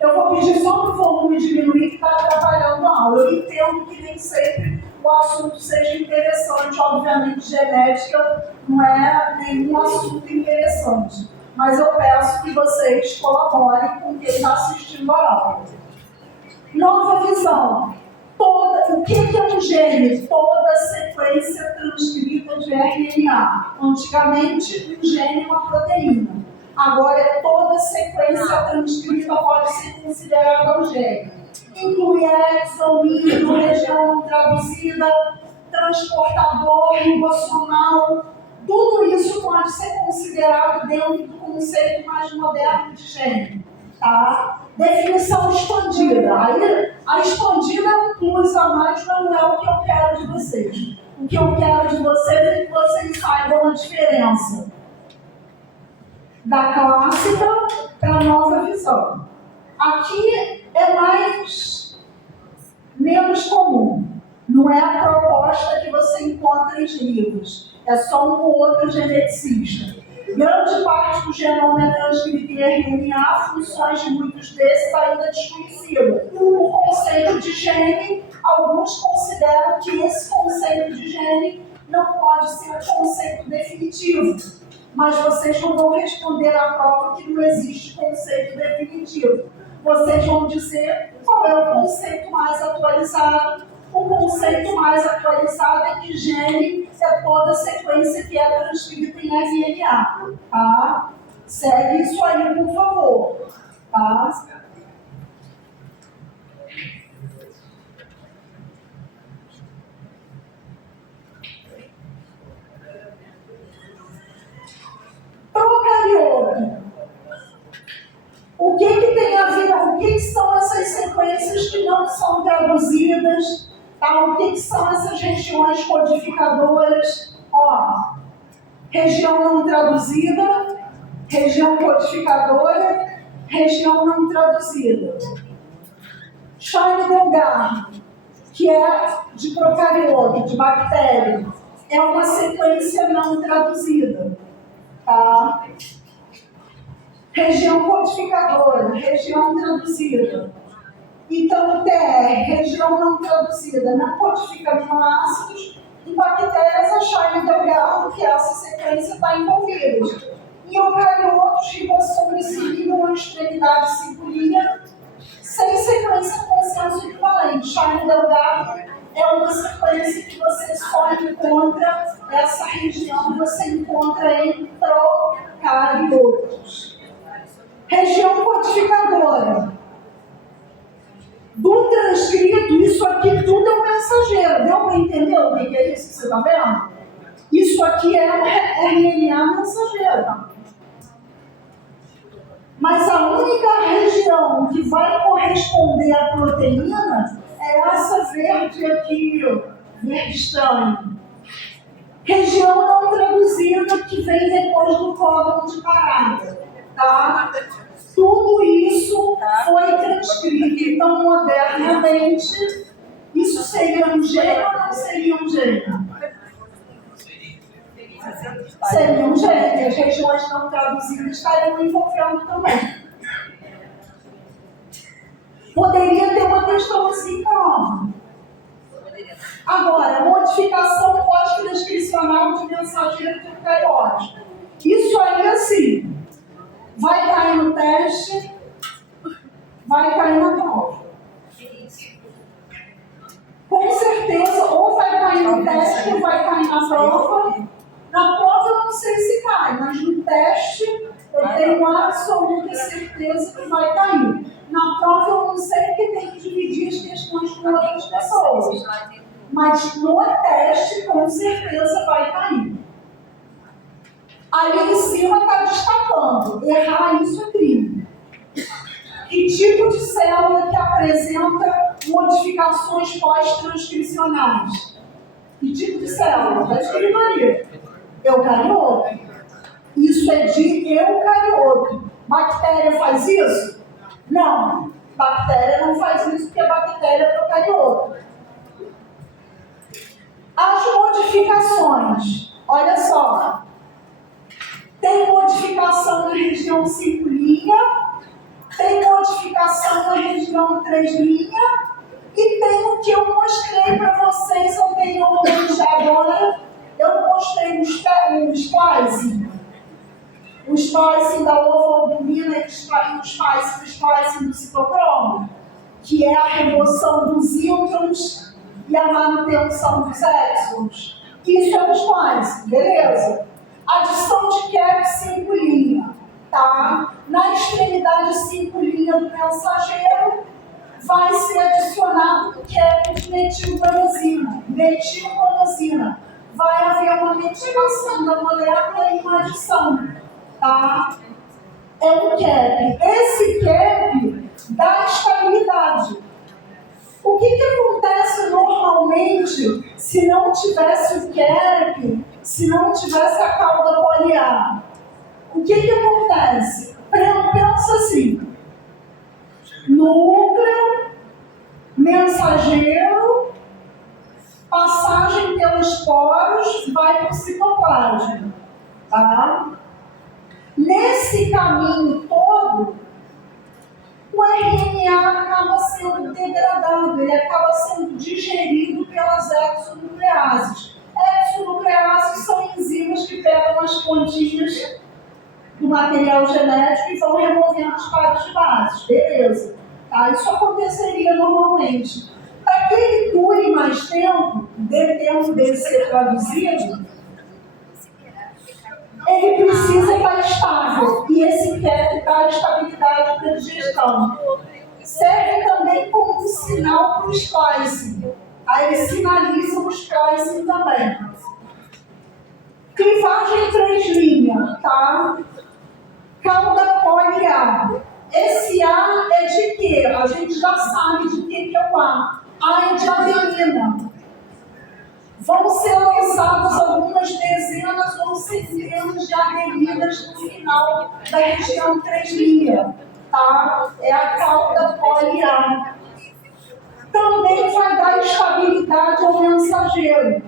eu vou pedir só para o volume diminuir que está atrapalhando a aula. Eu entendo que nem sempre o assunto seja interessante, obviamente genética não é nenhum assunto interessante. Mas eu peço que vocês colaborem com quem está assistindo a aula. Nova visão. O que é um gene? Toda sequência transcrita de RNA. Antigamente, um gene é uma proteína. Agora, toda sequência transcrita pode ser considerada um gene. Inclui exon, íntron, região não traduzida, transportador, ribosomal. Tudo isso pode ser considerado dentro do conceito mais moderno de gene. Tá? Definição expandida. Aí, a expandida é um plus a mais, mas não é o que eu quero de vocês. O que eu quero de vocês é que vocês saibam a diferença da clássica para a nova visão. Aqui é menos comum. Não é a proposta que você encontra em livros. É só um ou outro geneticista. Grande parte do genoma é transcrito em RNA, funções de muitos desses ainda desconhecidas. O conceito de gene, alguns consideram que esse conceito de gene não pode ser um conceito definitivo. Mas vocês não vão responder à prova que não existe conceito definitivo. Vocês vão dizer qual é o conceito mais atualizado. O conceito mais atualizado é que gene é toda sequência que é transcrita em RNA. Tá? Segue isso aí, por favor. Tá? Procarioto. O que tem a ver? O que são essas sequências que não são traduzidas? Tá? Tá? O que são essas regiões codificadoras? Ó, região não traduzida, região codificadora, região não traduzida. Shine-Delgado, que é de procarioto, de bactéria, é uma sequência não traduzida. Tá? Região codificadora, região traduzida. Então, TR, região não traduzida, não codifica aminoácidos. Em bactérias, a Shine-Delgado, que essa sequência está envolvida. Em eucariotos, ribossomo glicídico, uma extremidade circulinha, sem sequência consenso equivalente. Shine-Delgado é uma sequência que você só encontra, essa região você encontra em procariotos. Região codificadora. Do transcrito, isso aqui tudo é um mensageiro. Deu para entender o que é isso que você está vendo? Isso aqui é um RNA mensageiro. Mas a única região que vai corresponder à proteína é essa verde aqui, verde estranho. Região não traduzida que vem depois do códon de parada. Tá? Tudo isso foi transcrito. Então, modernamente, isso seria um gene ou não seria um gene? Seria um gene. As regiões não traduzidas estariam envolvendo também. Poderia ter uma questão assim, não. Agora, modificação pós-transcricional de mensageiro de eucariótico. Isso aí, assim, vai cair no teste, vai cair na prova. Com certeza, ou vai cair no teste, ou vai cair na prova. Na prova eu não sei se cai, mas no teste eu tenho absoluta certeza que vai cair. Na prova eu não sei porque tem que dividir as questões com outras pessoas. Mas no teste, com certeza vai cair. Ali em cima está destacando. Errar isso é crime. Que tipo de célula que apresenta modificações pós-transcricionais? Que tipo de célula? Está escrito ali. Eucarioto. Isso é de eucarioto. Bactéria faz isso? Não. Bactéria não faz isso porque a bactéria é procarioto. As modificaç' olha só. Tem modificação na região 5', tem modificação na região 3', e tem o que eu mostrei para vocês anteriormente agora. Eu mostrei o splicing. O splicing da ovoalbumina e o splicing do citocromo, que é a remoção dos íons e a manutenção dos exons. Isso é o splicing, beleza? Adição de cap 5', tá? Na extremidade 5' do mensageiro, vai ser adicionado o cap de metilguanosina. Metilguanosina. Vai haver uma metilação da molécula e uma adição, tá? É um cap. Esse cap dá estabilidade. O que acontece normalmente se não tivesse o cap, se não tivesse a cauda poliar? O que acontece? Pensa assim: núcleo, mensageiro, passagem pelos poros, vai para o citoplasma. Tá? Nesse caminho todo, o RNA acaba sendo degradado, ele acaba sendo digerido pelas exonucleases. Exonucleases são enzimas que pegam as pontinhas do material genético e vão removendo os pares de bases. Beleza. Tá? Isso aconteceria normalmente. Para que ele dure mais tempo, tempo dele ser traduzido, ele precisa estar estável. E esse cap dá estabilidade para a digestão. Serve também como um sinal para o splicing. Aí ele sinaliza o splicing também. Clivagem 3', tá? Cauda poliar. Esse A é de quê? A gente já sabe de que é o A. A de adenina. Vão ser lançadas algumas dezenas ou centenas de adeninas no final da região 3', tá? É a cauda poliar. Também vai dar estabilidade ao mensageiro.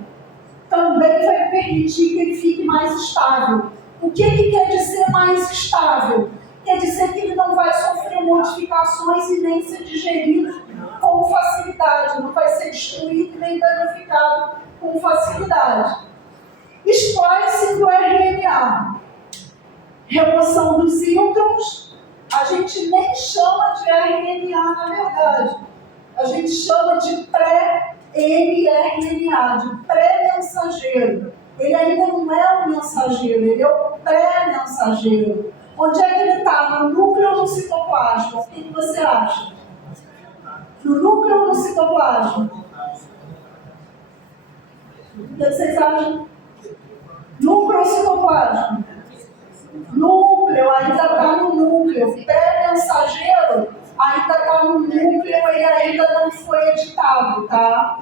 Também vai permitir que ele fique mais estável. O que quer dizer mais estável? Quer dizer que ele não vai sofrer modificações e nem ser digerido com facilidade, não vai ser destruído nem danificado com facilidade. Splicing do RNA. Remoção dos íntons, a gente nem chama de RNA na verdade. A gente chama de pré-mRNA, de pré-mensageiro. Ele ainda não é o mensageiro, ele é o pré-mensageiro. Onde é que ele está? No núcleo ou no citoplasma? O que você acha? No núcleo ou no citoplasma? O que vocês acham? Núcleo ou citoplasma? Núcleo, ainda está no núcleo. Pré-mensageiro, ainda está no núcleo, ele ainda não foi editado, tá?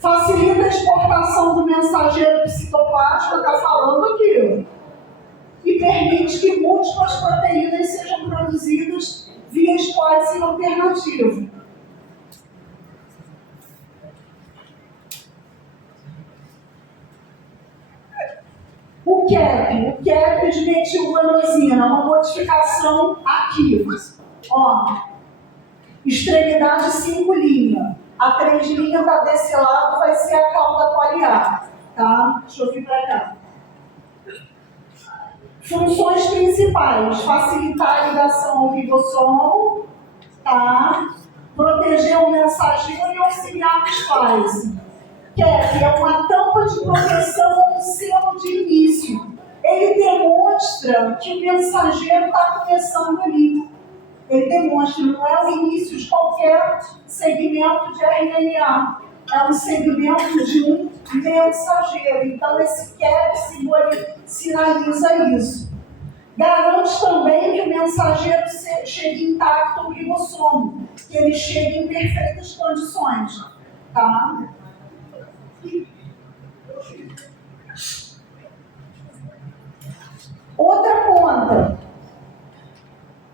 Facilita a exportação do mensageiro do citoplasma, está falando aqui. E permite que múltiplas proteínas sejam produzidas via splicing alternativo. O CAP de metilguanosina, uma modificação aqui. Ó, extremidade 5'. A 3' está desse lado, vai ser a cauda poliar. Tá? Deixa eu vir para cá. Funções principais: facilitar a ligação ao ribossomo, tá? Proteger o mensageiro e auxiliar o splicing. CAP é uma tampa de proteção ou um selo de início. Ele demonstra que o mensageiro está começando ali. Ele demonstra, não é o início de qualquer segmento de RNA. É um segmento de um mensageiro. Então, esse CAP sinaliza isso. Garante também que o mensageiro chegue intacto ao ribossomo, que ele chegue em perfeitas condições. Tá? Outra ponta.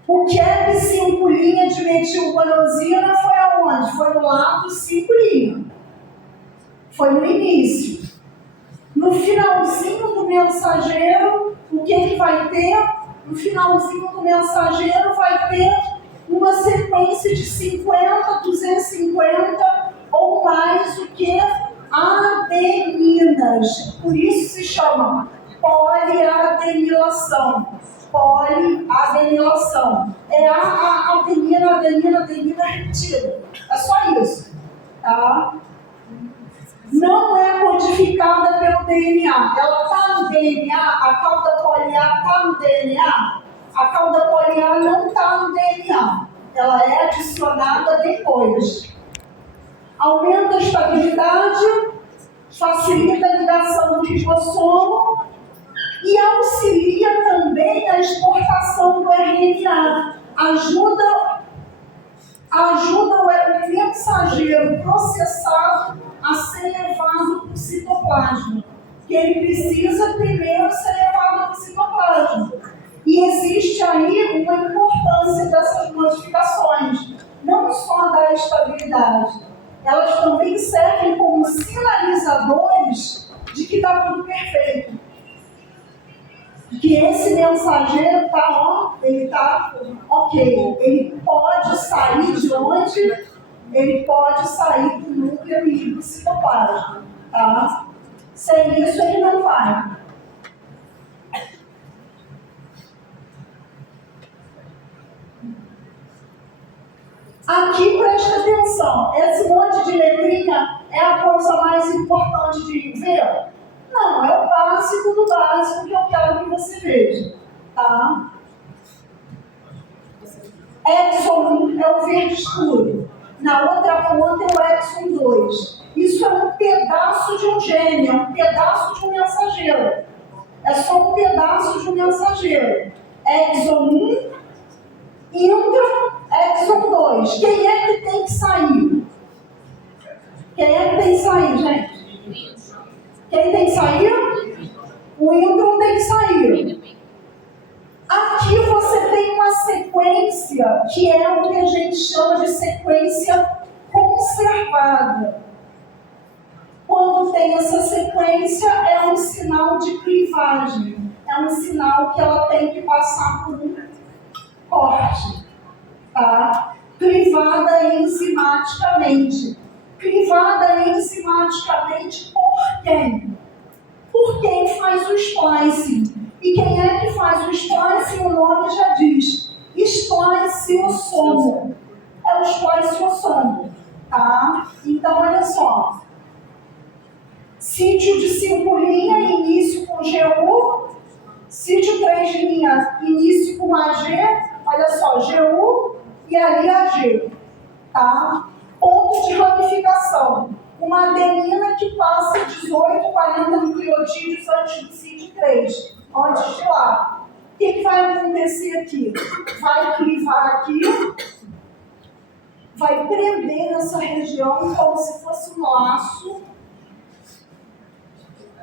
O CAP 5' de metilguanosina foi aonde? Foi no lado 5'. Foi no início. No finalzinho do mensageiro, o que ele vai ter? No finalzinho do mensageiro vai ter uma sequência de 50, 250 ou mais o que? Adeninas. Por isso se chama poliadenilação. Poliadenilação. É a adenina repetida. É só isso. Tá? Não é codificada pelo DNA. Ela está no DNA, a cauda poliar está no DNA. A cauda poliar não está no DNA. Ela é adicionada depois. Aumenta a estabilidade, facilita a ligação do ribossomo e auxilia também a exportação do RNA. Ajuda o mensageiro processado a ser levado para o citoplasma. Que ele precisa primeiro ser levado para o citoplasma. E existe aí uma importância dessas modificações, não só da estabilidade. Elas também servem como sinalizadores de que está tudo perfeito. Que esse mensageiro está, ele está ok. Ele pode sair de onde? Ele pode sair do núcleo e ir para o citoplasma. Tá? Sem isso, ele não vai. Aqui, presta atenção. Esse monte de letrinha é a coisa mais importante de ver? Não, é o básico do básico que eu quero que você veja. Tá? Exon 1 é o verde escuro. Na outra ponta é o exon 2. Isso é um pedaço de um gene, é um pedaço de um mensageiro. É só um pedaço de um mensageiro. Exon 1, intro, Exon 2. Quem é que tem que sair? Quem é que tem que sair, gente? Quem tem que sair? O íntron tem que sair. Aqui você tem uma sequência que é o que a gente chama de sequência conservada. Quando tem essa sequência, é um sinal de clivagem. É um sinal que ela tem que passar por um corte. Tá? Clivada enzimaticamente. Clivada enzimaticamente por quem? Por quem faz o splicing. E quem é que faz o splicing? O nome já diz. Spliciosomo. É o spliciosomo. Tá? Então, olha só. Sítio de 5' início com GU. Sítio 3', início com AG. Olha só, GU e ali AG. Tá? Ponto de ramificação. Uma adenina que passa 18, 40 nucleotídeos antes do sítio 3. Antes de lá. O que vai acontecer aqui? Vai clivar aqui. Vai prender nessa região como se fosse um laço.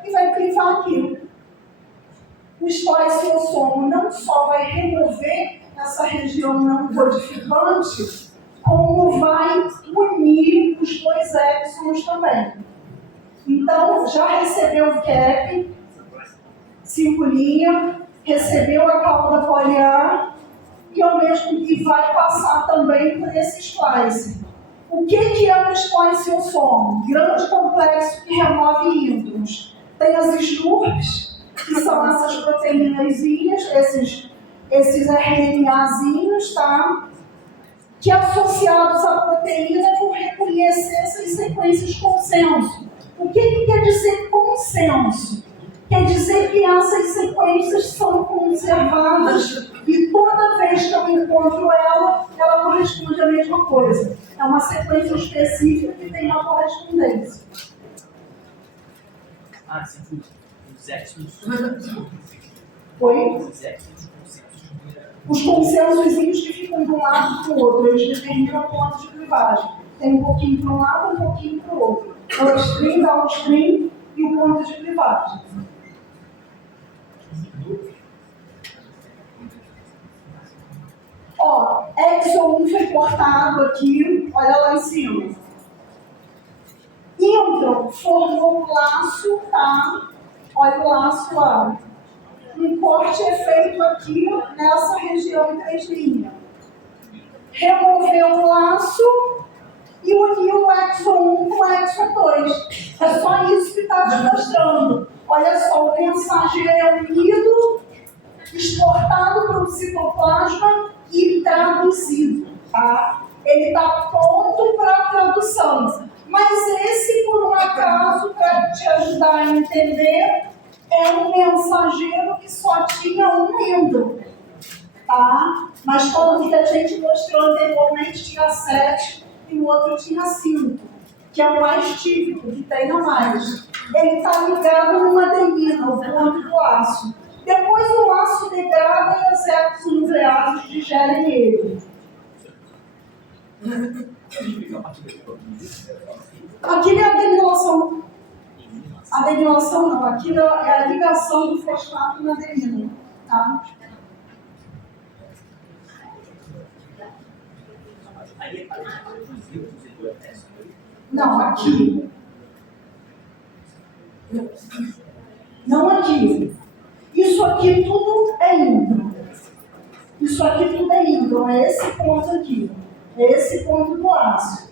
E vai clivar aqui. O spliciosomo não só vai remover essa região não codificante, como vai unir os dois exons também. Então, já recebeu o cap, 5', recebeu a cauda poliar e ao mesmo tempo vai passar também por esse splice. O que é o spliciosomo? Grande complexo que remove índrons. Tem as SNURPs, que são essas proteínazinhas, esses RNAzinhos, tá? Que associados à proteína vão reconhecer essas sequências consenso. O que quer dizer consenso? Quer dizer que essas sequências são conservadas e toda vez que eu encontro ela corresponde à mesma coisa. É uma sequência específica que tem uma correspondência. Ah, sim. Os exons. Oi? Os exons. Os consensozinhos que ficam de um lado para o outro, eles determinam pontos de clivagem. Tem um pouquinho para um lado, um pouquinho para o outro. Upstream, downstream e o ponto de clivagem. Ó, exon 1 foi cortado aqui, olha lá em cima. Intron formou um laço, tá? Olha o laço lá. Um corte é feito aqui nessa região em 3'. Removeu o laço e uniu o exon 1 com o exon 2. É só isso que está te mostrando. Olha só, o mensageiro é unido, exportado para o citoplasma e traduzido. Tá? Ele está pronto para a tradução. Mas esse, por um acaso, para te ajudar a entender, é um mensageiro que só tinha um índron, tá? Mas como que a gente mostrou anteriormente, tinha 7 e o outro tinha 5, que é o mais típico, que tem a mais. Ele está ligado numa adenina, o ponto do laço. Depois o laço degrada e as exonucleases digerem ele. Aquilo é a adenilação. Adenilação não, aquilo é a ligação do fosfato na adenina. Tá? Não, aqui. Não aqui. Isso aqui tudo é índron. Isso aqui tudo é índron. É esse ponto aqui. É esse ponto do laço.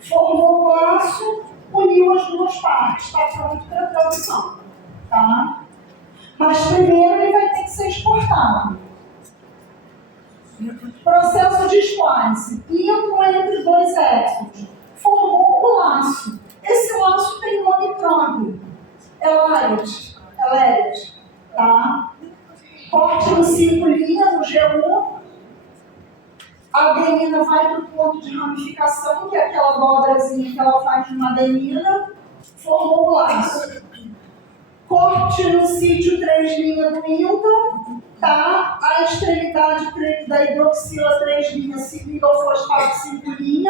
Formou o laço, uniu as duas partes. Está pronto para a tradução. Tá? Mas primeiro ele vai ter que ser exportado. Processo de splice. Índron entre dois exons. Formou o laço. Esse laço tem nome próprio. Elite. Tá? Corte no 5', no G1. A adenina vai para o ponto de ramificação, que é aquela dobrazinha que ela faz numa adenina. Formou o laço. Corte no sítio 3' do índron. tá a extremidade da hidroxila 3' seguida ao fosfato 5',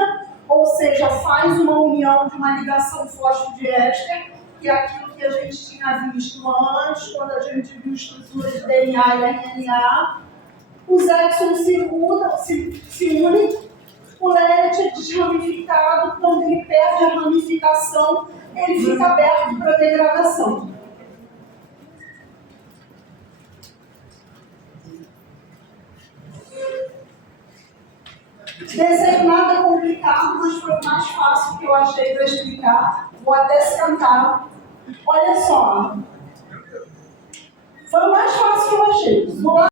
ou seja, faz uma união de uma ligação fosfodiéster, que é aquilo que a gente tinha visto antes, quando a gente viu estrutura de DNA e RNA. Os exons se unem, o LET é desramificado, quando ele perde a ramificação, ele fica aberto para degradação. Desenho nada complicado, mas foi o mais fácil que eu achei para explicar. Vou até sentar. Olha só. Foi o mais fácil que eu achei. Vou lá.